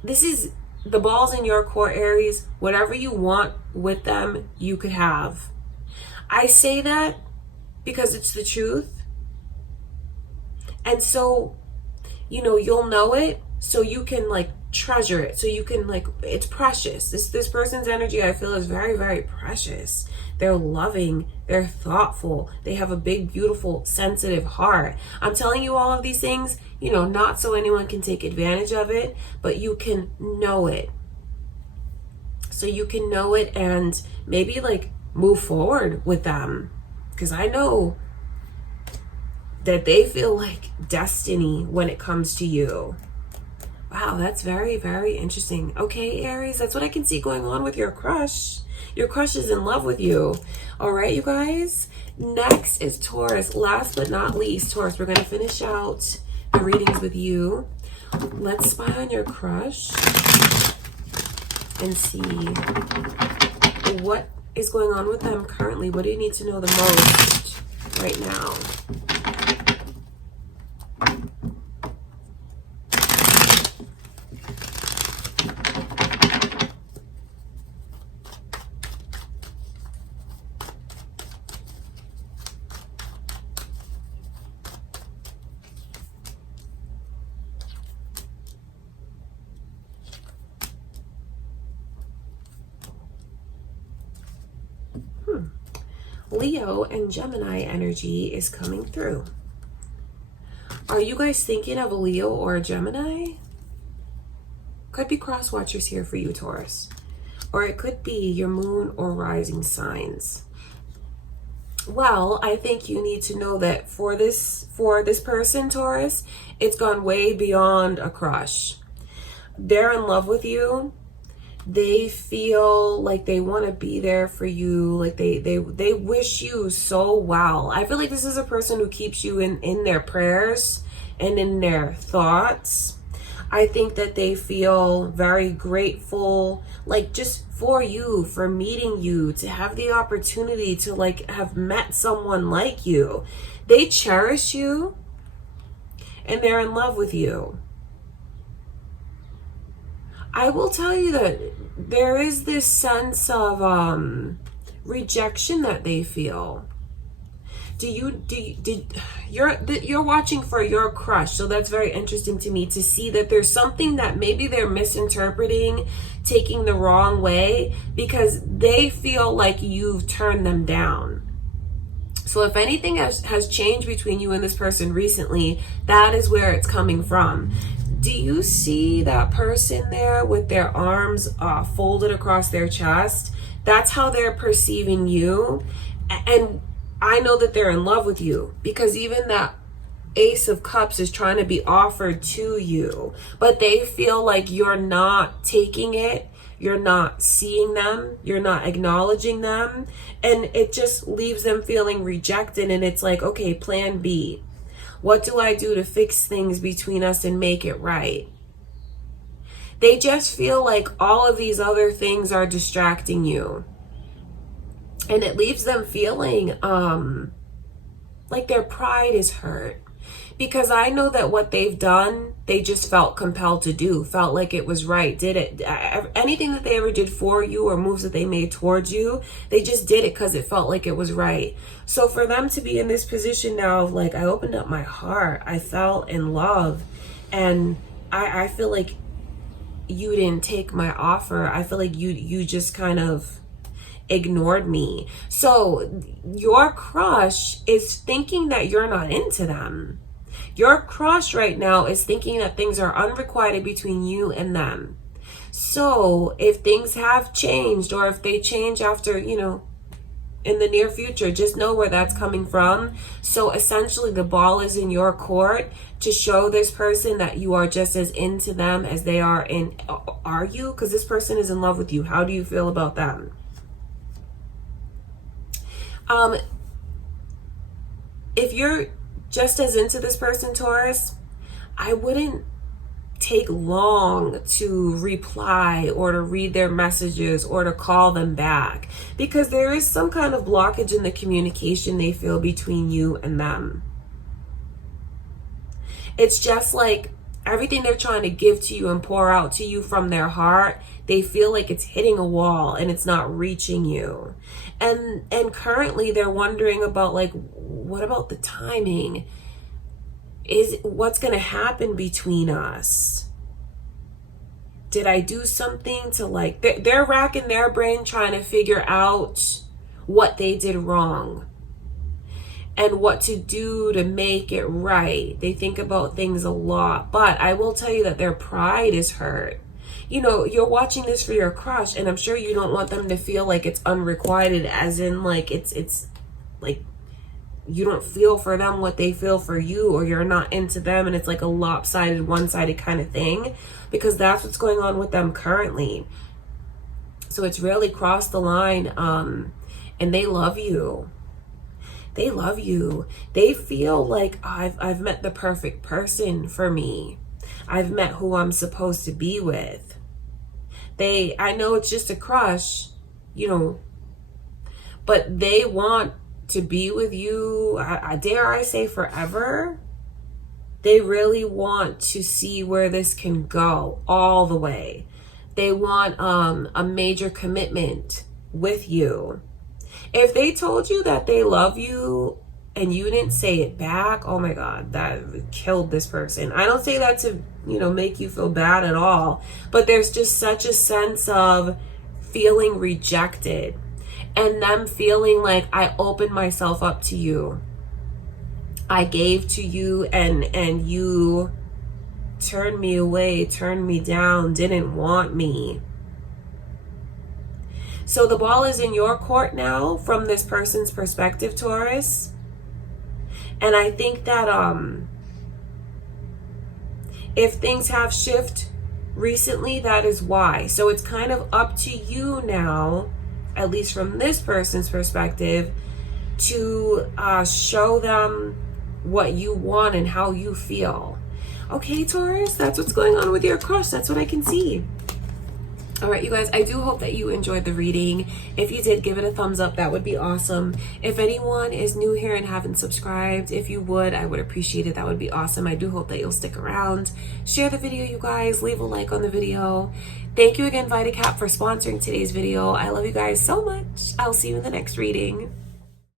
This is the ball's in your court, Aries. Whatever you want with them, you could have. I say that because it's the truth. And so, you know, you'll know it, so you can like treasure it. So you can like, it's precious. This person's energy, I feel, is very, very precious. They're loving, they're thoughtful, they have a big, beautiful, sensitive heart. I'm telling you all of these things, you know, not so anyone can take advantage of it, but you can know it. So you can know it and maybe like move forward with them. Because I know that they feel like destiny when it comes to you. Wow, that's very, very interesting. Okay, Aries, that's what I can see going on with your crush. Your crush is in love with you. All right, you guys. Next is Taurus. Last but not least, Taurus, we're going to finish out the readings with you. Let's spy on your crush and see what is going on with them currently. What do you need to know the most right now? Leo and Gemini energy is coming through. Are you guys thinking of a Leo or a Gemini? Could be cross watchers here for you, Taurus. Or it could be your moon or rising signs. Well, I think you need to know that for this person, Taurus, it's gone way beyond a crush. They're in love with you. They feel like they want to be there for you. Like they wish you so well. I feel like this is a person who keeps you in their prayers and in their thoughts. I think that they feel very grateful, like just for you, for meeting you, to have the opportunity to like have met someone like you. They cherish you and they're in love with you. I will tell you that there is this sense of rejection that they feel. You're watching for your crush, so that's very interesting to me to see that there's something that maybe they're misinterpreting, taking the wrong way, because they feel like you've turned them down. So if anything has changed between you and this person recently, that is where it's coming from. Do you see that person there with their arms folded across their chest? That's how they're perceiving you. And I know that they're in love with you, because even that Ace of Cups is trying to be offered to you, but they feel like you're not taking it, you're not seeing them, you're not acknowledging them, and it just leaves them feeling rejected. And it's like, okay, plan B. What do I do to fix things between us and make it right? They just feel like all of these other things are distracting you. And it leaves them feeling like their pride is hurt. Because I know that what they've done, they just felt compelled to do, felt like it was right, did it. Anything that they ever did for you or moves that they made towards you, they just did it because it felt like it was right. So for them to be in this position now of like, I opened up my heart, I fell in love, and I feel like you didn't take my offer. I feel like you just kind of ignored me. So your crush is thinking that you're not into them. Your crush right now is thinking that things are unrequited between you and them. So if things have changed, or if they change after, in the near future, just know where that's coming from. So essentially the ball is in your court to show this person that you are just as into them as they are are you? Because this person is in love with you. How do you feel about them? If you're just as into this person, Taurus, I wouldn't take long to reply or to read their messages or to call them back, because there is some kind of blockage in the communication they feel between you and them. It's just like everything they're trying to give to you and pour out to you from their heart, they feel like it's hitting a wall and it's not reaching you. And currently they're wondering about, like, what about the timing? What's going to happen between us? Did I do something to, like, they're racking their brain trying to figure out what they did wrong and what to do to make it right. They think about things a lot, but I will tell you that their pride is hurt. You're watching this for your crush, and I'm sure you don't want them to feel like it's unrequited, as in like it's like you don't feel for them what they feel for you, or you're not into them and it's like a lopsided, one-sided kind of thing, because that's what's going on with them currently. So it's really crossed the line, and they love you. They love you. They feel like I've met the perfect person for me. I've met who I'm supposed to be with. I know it's just a crush, but they want to be with you. I dare I say forever. They really want to see where this can go all the way. They want a major commitment with you. If they told you that they love you and you didn't say it back, oh my God, that killed this person. I don't say that to, make you feel bad at all, but there's just such a sense of feeling rejected and them feeling like I opened myself up to you. I gave to you and you turned me away, turned me down, didn't want me. So the ball is in your court now from this person's perspective, Taurus. And I think that if things have shifted recently, that is why. So it's kind of up to you now, at least from this person's perspective, to show them what you want and how you feel. Okay, Taurus, that's what's going on with your crush. That's what I can see. All right, you guys, I do hope that you enjoyed the reading. If you did, give it a thumbs up. That would be awesome. If anyone is new here and haven't subscribed, if you would, I would appreciate it. That would be awesome. I do hope that you'll stick around. Share the video, you guys. Leave a like on the video. Thank you again, VitaCap, for sponsoring today's video. I love you guys so much. I'll see you in the next reading.